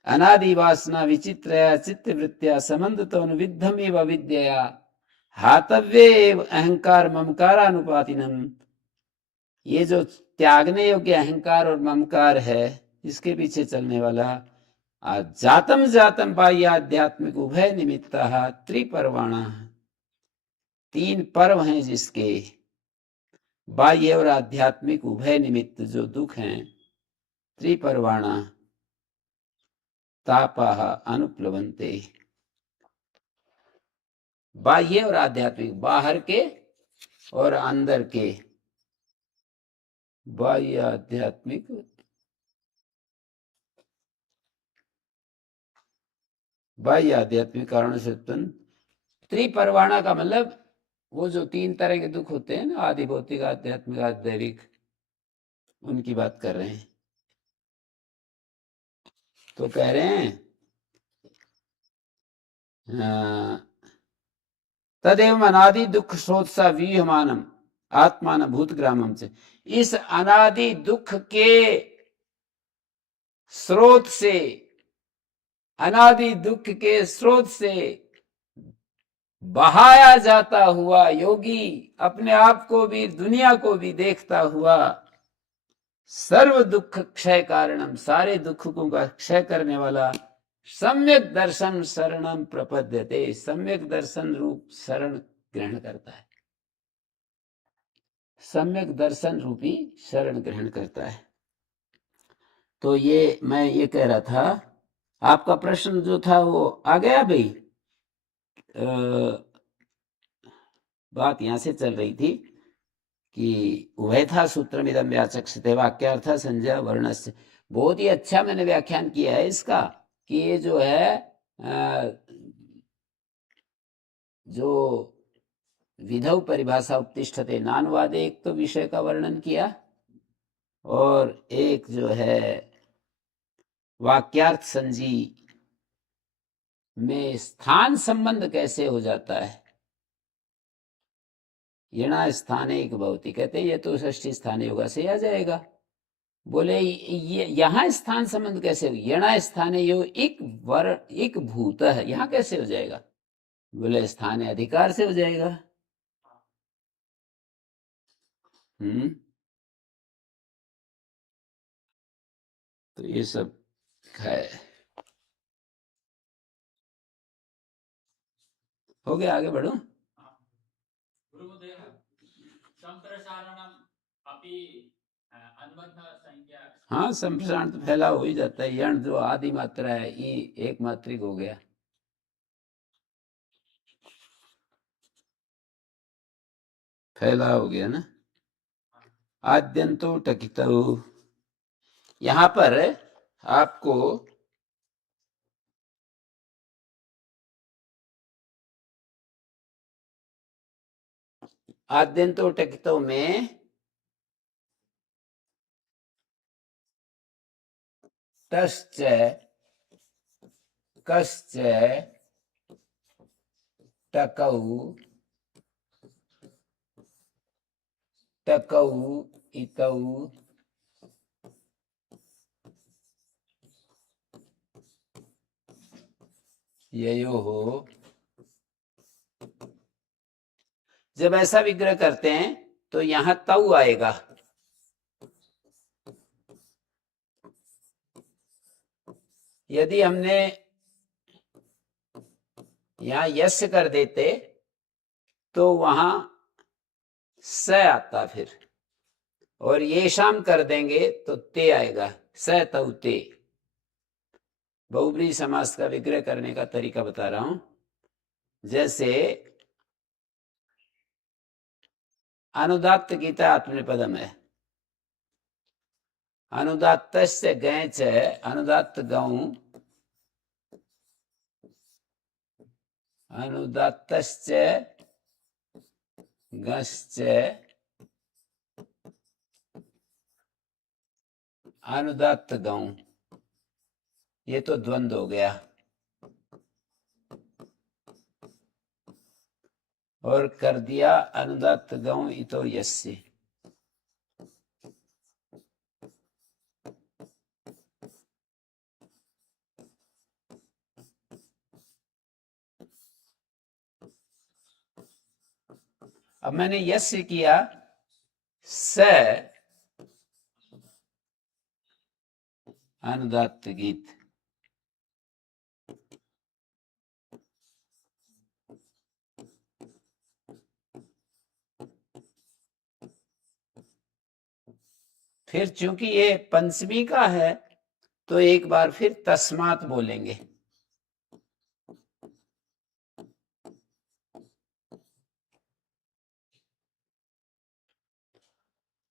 अनादि वासना विचित्रया चित्त वृत्तिया संबंध तो विद्धमेव विद्यया, हातव्ये अहंकार ममकारानुपातिनम, ये जो त्यागने योग्य अहंकार और ममकार है इसके पीछे चलने वाला, जातम जातम बाह्य आध्यात्मिक उभय निमित्ता त्रिपर्वाणा, 3 पर्व हैं जिसके बाह्य और आध्यात्मिक उभय निमित्त जो दुख हैं, त्रिपर्वाणा तापाः अनुप्लवन्ते, बाह्य और आध्यात्मिक, बाहर के और अंदर के, बाह्य आध्यात्मिक बाह्य आध्यात्मिक कारण से उत्पन्न। त्रिपर्वाणा का मतलब वो जो 3 तरह के दुख होते हैं ना, आदि भौतिक, आध्यात्मिक, आध्यात्मिक, उनकी बात कर रहे हैं। तो कह रहे हैं तदेव अनादि दुख स्रोत सा व्यूहमानम आत्मान भूत ग्रामम से, इस अनादि दुख के स्रोत से, अनादि दुख के स्रोत से बहाया जाता हुआ योगी अपने आप को भी दुनिया को भी देखता हुआ, सर्व दुख क्षय कारणम, सारे दुखों का क्षय करने वाला, सम्यक दर्शन शरणम प्रपद्यते, सम्यक दर्शन रूप शरण ग्रहण करता है, सम्यक दर्शन रूपी शरण ग्रहण करता है। तो ये मैं ये कह रहा था, आपका प्रश्न जो था वो आ गया भाई। बात यहां से चल रही थी कि उभयथा सूत्रमिदं व्याचक्षते वाक्यार्थ संजय वर्णस्य, बहुत ही अच्छा मैंने व्याख्यान किया है इसका, कि ये जो है जो विधौ परिभाषा उपतिष्ठते नानवादे, एक तो विषय का वर्णन किया, और एक जो है वाक्यार्थ संजी में स्थान संबंध कैसे हो जाता है। यणा स्थाने एक भवति, कहते हैं ये तो षष्ठी स्थान योगा से आ जाएगा। बोले ये यहां स्थान संबंध कैसे हो, यणा स्थाने यो एक भूत है, यहां कैसे हो जाएगा। बोले स्थान अधिकार से हो जाएगा। तो ये सब है, हो गया, आगे बढ़ो। गुरुदेव संप्रसारणम अपि अनुबंध संख्या। हाँ, संप्रसारण तो फैला हो ही जाता है, यण जो आदि मात्रा है ई एक मात्रिक हो गया, फैला हो गया ना। आद्यंतो टकितो, यहां पर आपको आद्यंतो टकितो में तश्च कश्च टकौ टकौ इतौ ययोः, जब ऐसा विग्रह करते हैं तो यहां तौ आएगा, यदि हमने यहां यश कर देते तो वहां स आता फिर, और ये शाम कर देंगे तो ते आएगा, स तौ ते। बहुब्रीहि समास का विग्रह करने का तरीका बता रहा हूं। जैसे अनुदात्त गीता आत्मनेपदम है, अनुदात्तस्य गैच है, अनुदात्त गौ, अनुदात्तश्च गश्च अनुदात्त गौ, ये तो द्वंद्व हो गया, और कर दिया अनुदात्त गौ इतो यस्य। अब मैंने यस से किया स अनुदात्त गीत, फिर चूंकि ये पंचमी का है तो एक बार फिर तस्मात बोलेंगे,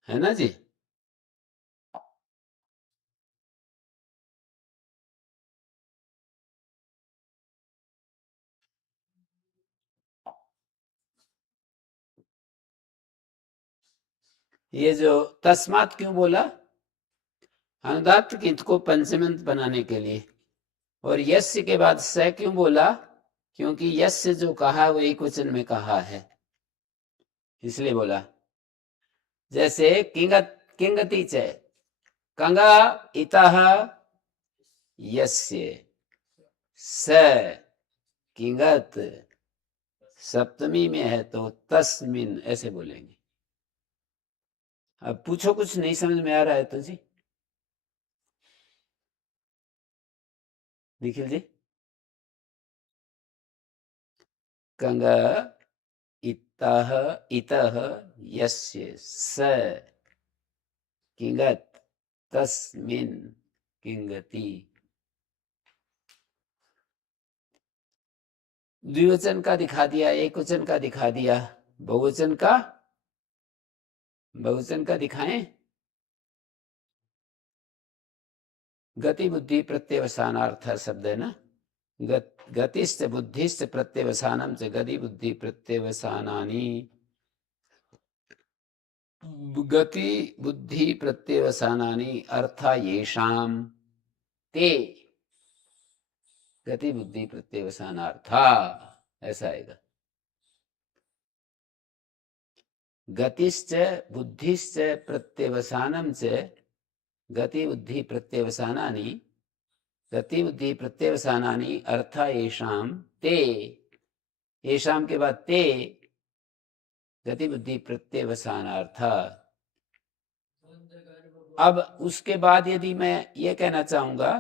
है ना जी। ये जो तस्मात क्यों बोला, अनुदात्त गीत को पंचमंत बनाने के लिए। और यस्य के बाद स क्यों बोला, क्योंकि यस्य जो कहा वो एक वचन में कहा है, इसलिए बोला। जैसे किंगति च कंगा इतः यस्य स किंगत, सप्तमी में है तो तस्मिन ऐसे बोलेंगे। अब पूछो कुछ नहीं समझ में आ रहा है तो जी निखिल जी। कंगा इतः इतः यस्य स किंगत तस्मिन किंगति। द्विवचन का दिखा दिया, एक वचन का दिखा दिया, बहुवचन का दिखाएं। गति बुद्धि प्रत्यवसानार्थ शब्द है ना, गतिश्च बुद्धिश्च प्रत्यवसानम च गति बुद्धि प्रत्यवसानानि, गति बुद्धि प्रत्यवसानानि अर्था येषाम ते गति बुद्धि प्रत्यवसानार्था, ऐसा आएगा। गतिश्च बुद्धिश्च प्रत्यवसानम च गति बुद्धि प्रत्यवसानानि, गति बुद्धि प्रत्यवसानानि अर्था येषाम ते, येषाम के बाद ते गति बुद्धि प्रत्यवसानार्थ। अब उसके बाद यदि मैं ये कहना चाहूंगा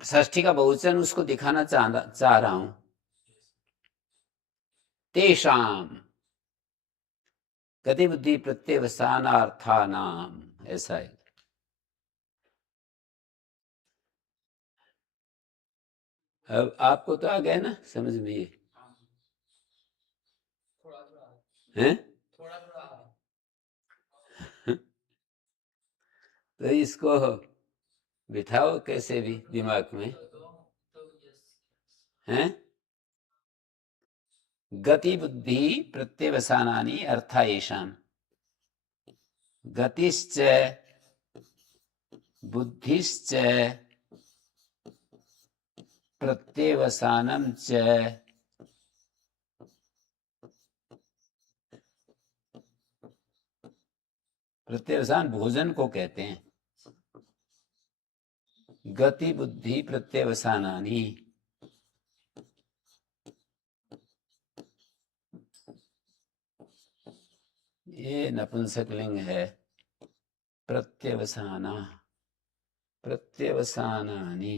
षष्ठी का बहुवचन उसको दिखाना चाह रहा हूं, तेषाम गति बुद्धि प्रत्यवसानार्था नाम, ऐसा है। अब आपको तो आ गया ना समझ में ये, हैं? तो इसको बिठाओ कैसे भी दिमाग में, हैं? गति बुद्धि प्रत्यवसानानि अर्था येषाम, गतिश्च बुद्धिश्च प्रत्यवसानम च, प्रत्यवसान भोजन को कहते हैं, गति बुद्धि प्रत्यवसानानि, ये नपुंसकलिंग है, प्रत्यवसाना प्रत्यवसानानि,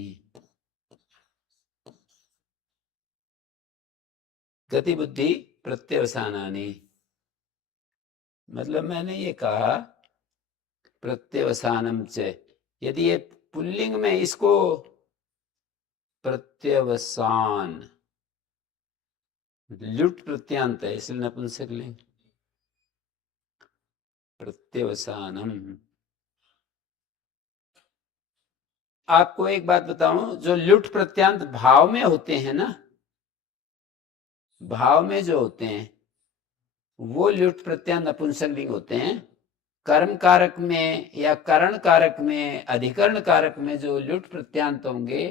गति बुद्धि प्रत्यवसानानि। मतलब मैंने ये कहा प्रत्यवसानम च, यदि ये पुल्लिंग में इसको प्रत्यवसान लुट प्रत्यांत है इसलिए नपुंसकलिंग, प्रत्यवसानम। आपको एक बात बताऊं, जो लुट प्रत्यांत भाव में होते हैं ना, भाव में जो होते हैं वो लुट प्रत्यांत नपुंसकलिंग होते हैं। कर्म कारक में या करण कारक में, अधिकरण कारक में जो लुट प्रत्यांत होंगे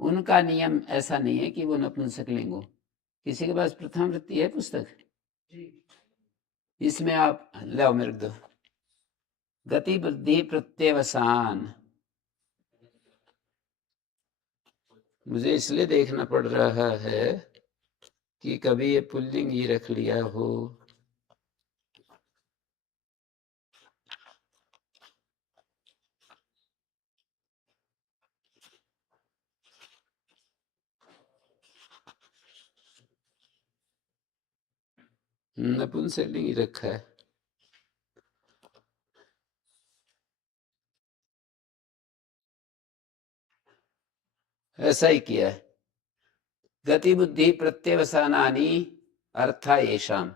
उनका नियम ऐसा नहीं है कि वो नपुंसकलिंग हो। किसी के पास प्रथम वृत्ति है पुस्तक? इसमें आप लाओ मेरे को दो, गति बुद्धि प्रत्यवसान। मुझे इसलिए देखना पड़ रहा है कि कभी ये पुल्लिंग ही रख लिया हो। नपुंसकलिंग ही रखा है। ऐसा ही किया है। गति बुद्धि प्रत्यवसानानि अर्था येषाम्।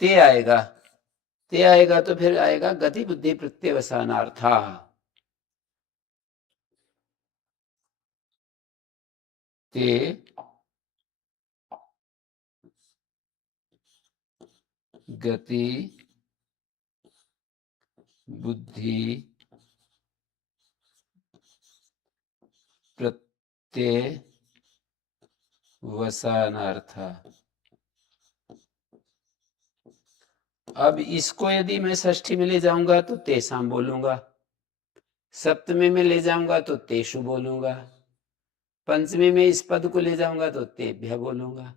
ते आएगा तो फिर आएगा गति बुद्धि प्रत्यवसानार्था। ते गति बुद्धि प्रत्यवसानार्था। अब इसको यदि मैं षष्ठी में ले जाऊंगा तो तेसाम बोलूंगा, सप्तमी में ले जाऊंगा तो तेषु बोलूंगा, पंचमी में इस पद को ले जाऊंगा तो तेभ्य बोलूंगा।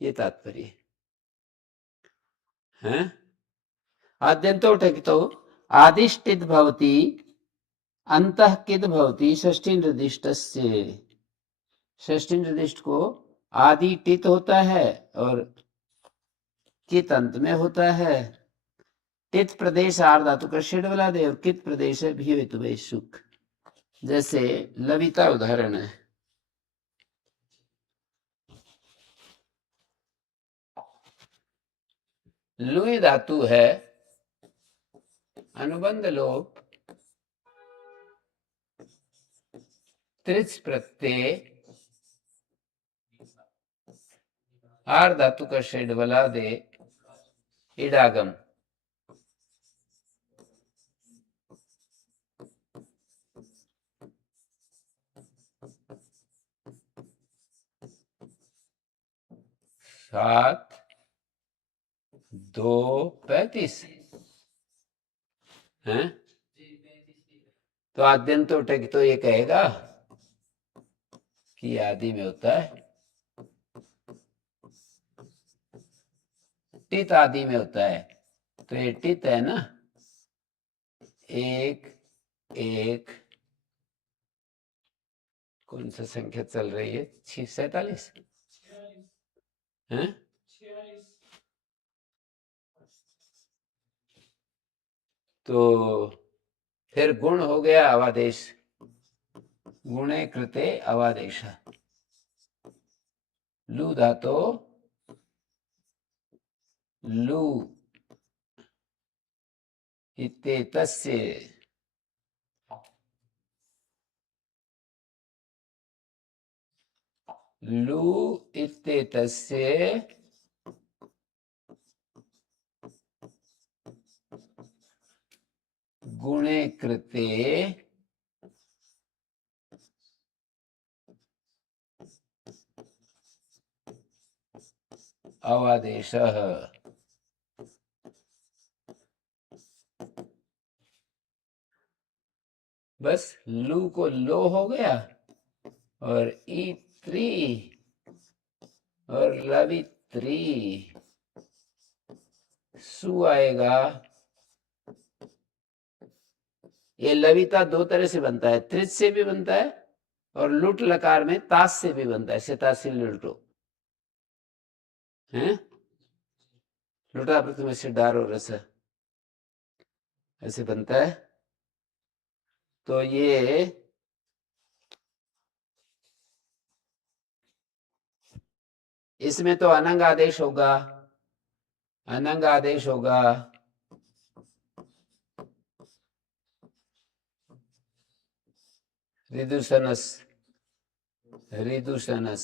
ये तात्पर्य है। आद्यंतो ठकितो आदिष्टित भवति अंतः किद भवति षष्ठी निर्दिष्टस्य। षष्ठी निर्दिष्ट को आदि टित होता है और कित अंत में होता है। टित प्रदेश आर धातु का षेड वाला दे और कित प्रदेश है भी हेतु वे सुख। जैसे लविता उदाहरण है। लुई धातु है, अनुबंध लोप, त्रिच प्रत्यय, आर धातु का षेड वाला दे, इडागम। सात 2:35 है। तो आद्यंत उठक तो ये कहेगा कि आदि में होता है, टित आदि में होता है। तो ये टित है ना, 1 कौन सा संख्या चल रही है, 47 है। तो फिर गुण हो गया अवादेश, गुणे कृते अवादेश। लू धातो लू इत्येतस्य लू इत्येतस्य गुणे कृते अवादेशः। बस लू को लो हो गया और ई3 और लवित्री सु आएगा। ये लविता दो तरह से बनता है, त्रिज से भी बनता है और लुट लकार में तास से भी बनता है, सितासी लुटो है। लुटा प्रथम से डारो रस ऐसे बनता है। तो ये इसमें तो अनंग आदेश होगा, अनंग आदेश होगा। रिदुसनस रिदुसनस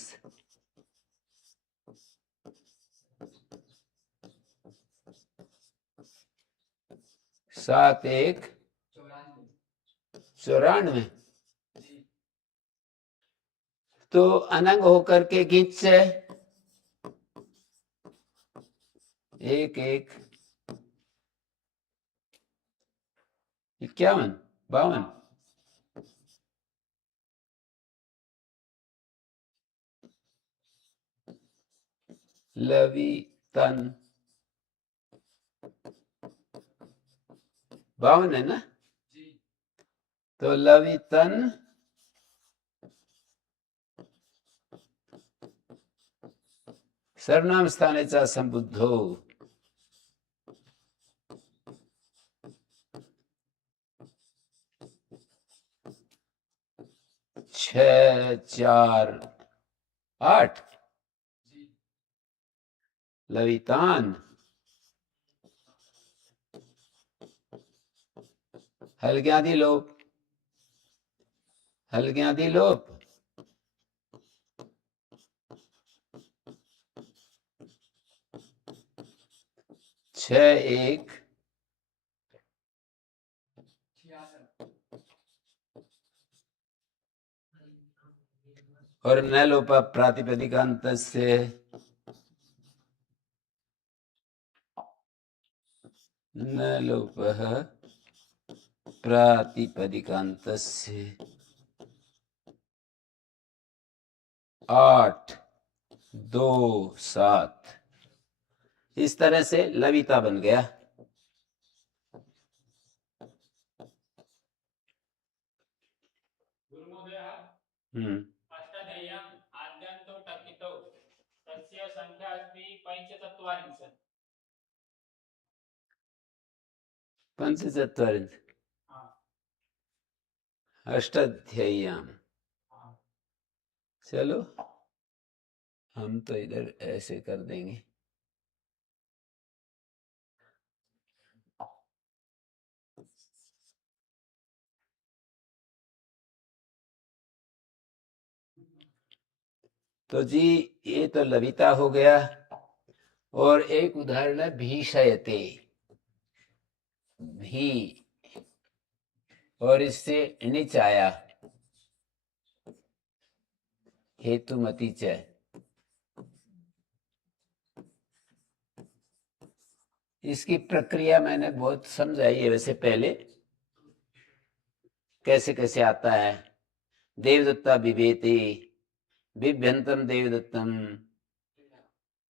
7 1 94। तो अनंग होकर के किंच है 1 1 51 52। लवी तन 52 है ना। तो लवी तन सर्वनाम स्थानेचा संबुद्धो 6 4 8 लवितान हलग्यादि लोप हलग्यादि लोप 6 1 और न लोप प्रातिपदिकांत से न लोप प्रातिपदिकांत से 8 2 7 इस तरह से लविता बन गया। अष्टधेयम् आद्यन्तो टकितो तस्य संख्या अस्ति 45। पंचचत्वारिंश अष्टाध्याय्याम। चलो हम तो इधर ऐसे कर देंगे। तो जी ये तो लविता हो गया। और एक उदाहरण है भीषयते भी और इससे नीच आया हेतुमती च। इसकी प्रक्रिया मैंने बहुत समझाई है वैसे पहले कैसे कैसे आता है। देवदत्ता बिभेति बिभ्यंतम देवदत्तम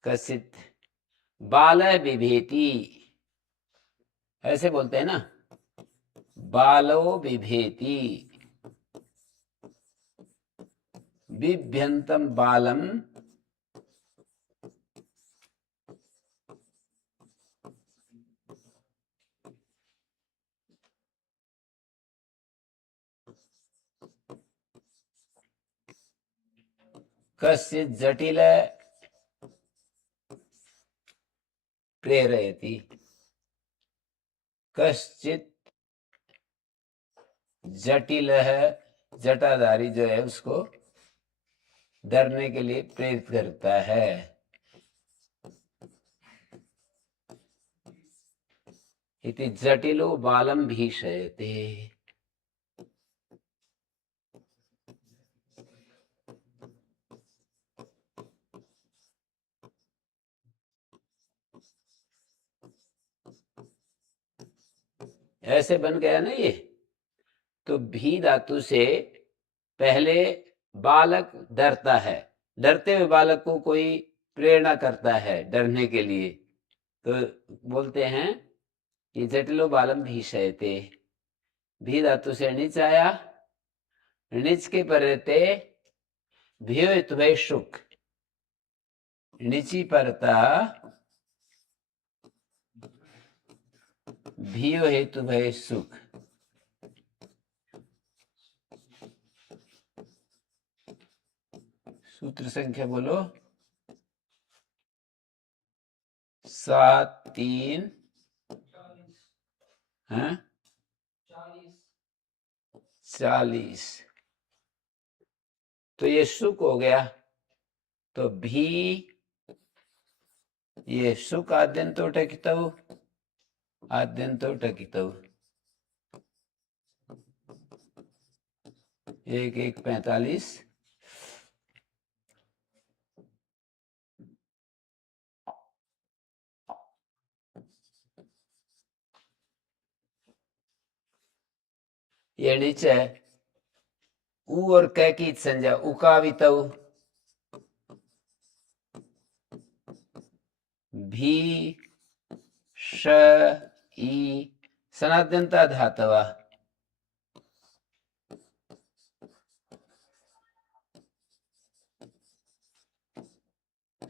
कसित बाल बिभेति ऐसे बोलते हैं ना। बालो बिभेति बिभ्यंतम बालम कश्चित् जटिल प्रेरयति कश्चित् जटिल है जटाधारी जो है उसको डरने के लिए प्रेरित करता है। इति जटिलो बालम भीषयते। ऐसे बन गया ना ये। तो भी धातु से पहले बालक डरता है। डरते हुए बालक को कोई प्रेरणा करता है डरने के लिए तो बोलते हैं कि जटिलो बालम भीषयते। भी धातु से नीच आया। नीच के परते भियो भय सुख नीची परता भियो हेतु भय सुख। सूत्र संख्या बोलो 7 3 हैं 40। तो ये सुख हो गया। तो भी ये सुख आद्यंतो टकितौ आद्यंतो टकितौ एक एक 45, ये नीचे उ और क की संज्ञा उकावितौ भी श ई सनाद्यंता धातवा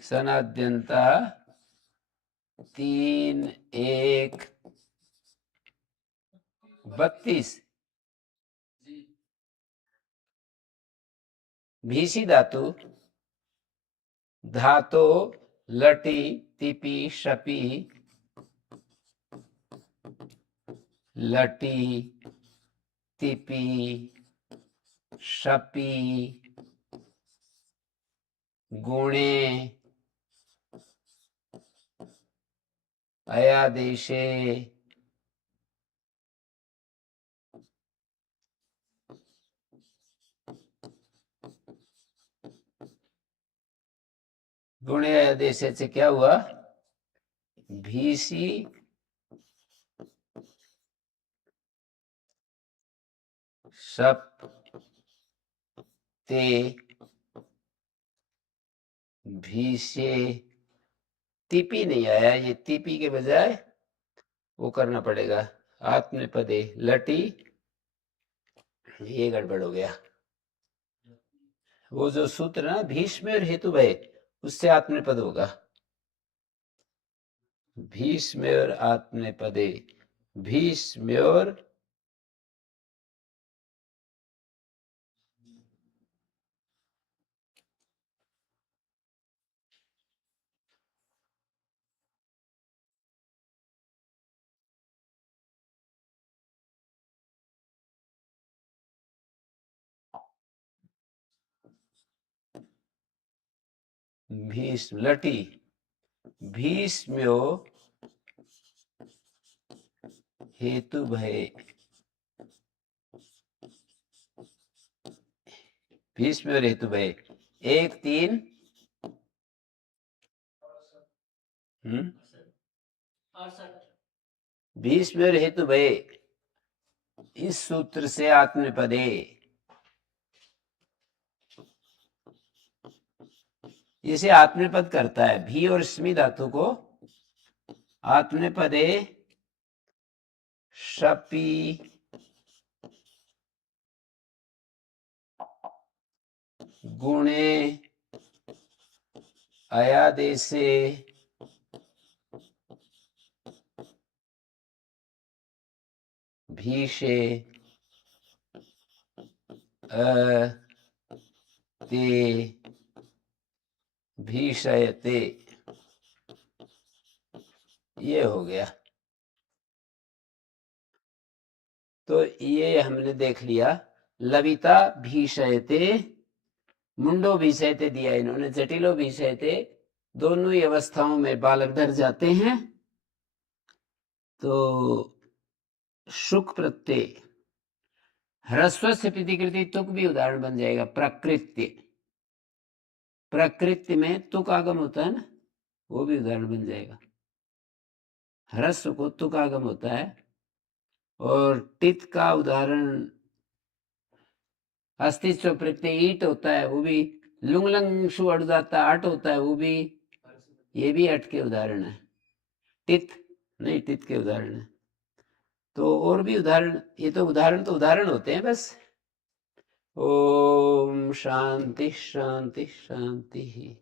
सनाद्यंता 3 1 32 भीसी धातु धातो लटी तिपी शपी लटी तिपी शपी गुणे अयादेशे गुणे अयादेशे से क्या हुआ? भीसी शप ते भीषे तिपी नहीं आया, ये तिपी के बजाय वो करना पड़ेगा आत्मनेपदे लटी, ये गड़बड़ हो गया। वो जो सूत्र ना भीष्म और हेतु भय उससे आत्मनेपद होगा, भीष्म और आत्मनेपदे भीष्म और भीष्म लटी भीष्म्यो हेतु भय भीष्म और हेतु भय 1 3 भीष्म और हेतु भय इस सूत्र से आत्मनेपदे इसे आत्मनेपद करता है, भी और स्मी धातु को आत्मनेपदे शपी गुणे अयादेशे भीषे ते भीषयते, ये हो गया। तो ये हमने देख लिया, लविता भीषयते मुंडो भीषयते दिया इन्होंने, जटिलो भीषयते, दोनों ही अवस्थाओं में बालक डर जाते हैं। तो शुक प्रत्यय ह्रस्व से प्रतिकृति तुक भी उदाहरण बन जाएगा। प्रकृत्य, प्रकृति में तुक आगम होता है ना, वो भी उदाहरण बन जाएगा। ह्रस्व को तुक आगम होता है। और टित का उदाहरण अस्तित्व प्रत्यय ईट होता है, वो भी लुंगलंग शु अड़ुदाता अट होता है, वो भी, ये भी अट के उदाहरण है। टित नहीं, टित के उदाहरण है। तो और भी उदाहरण, ये तो उदाहरण होते हैं बस। ओम शांति शांति शांति।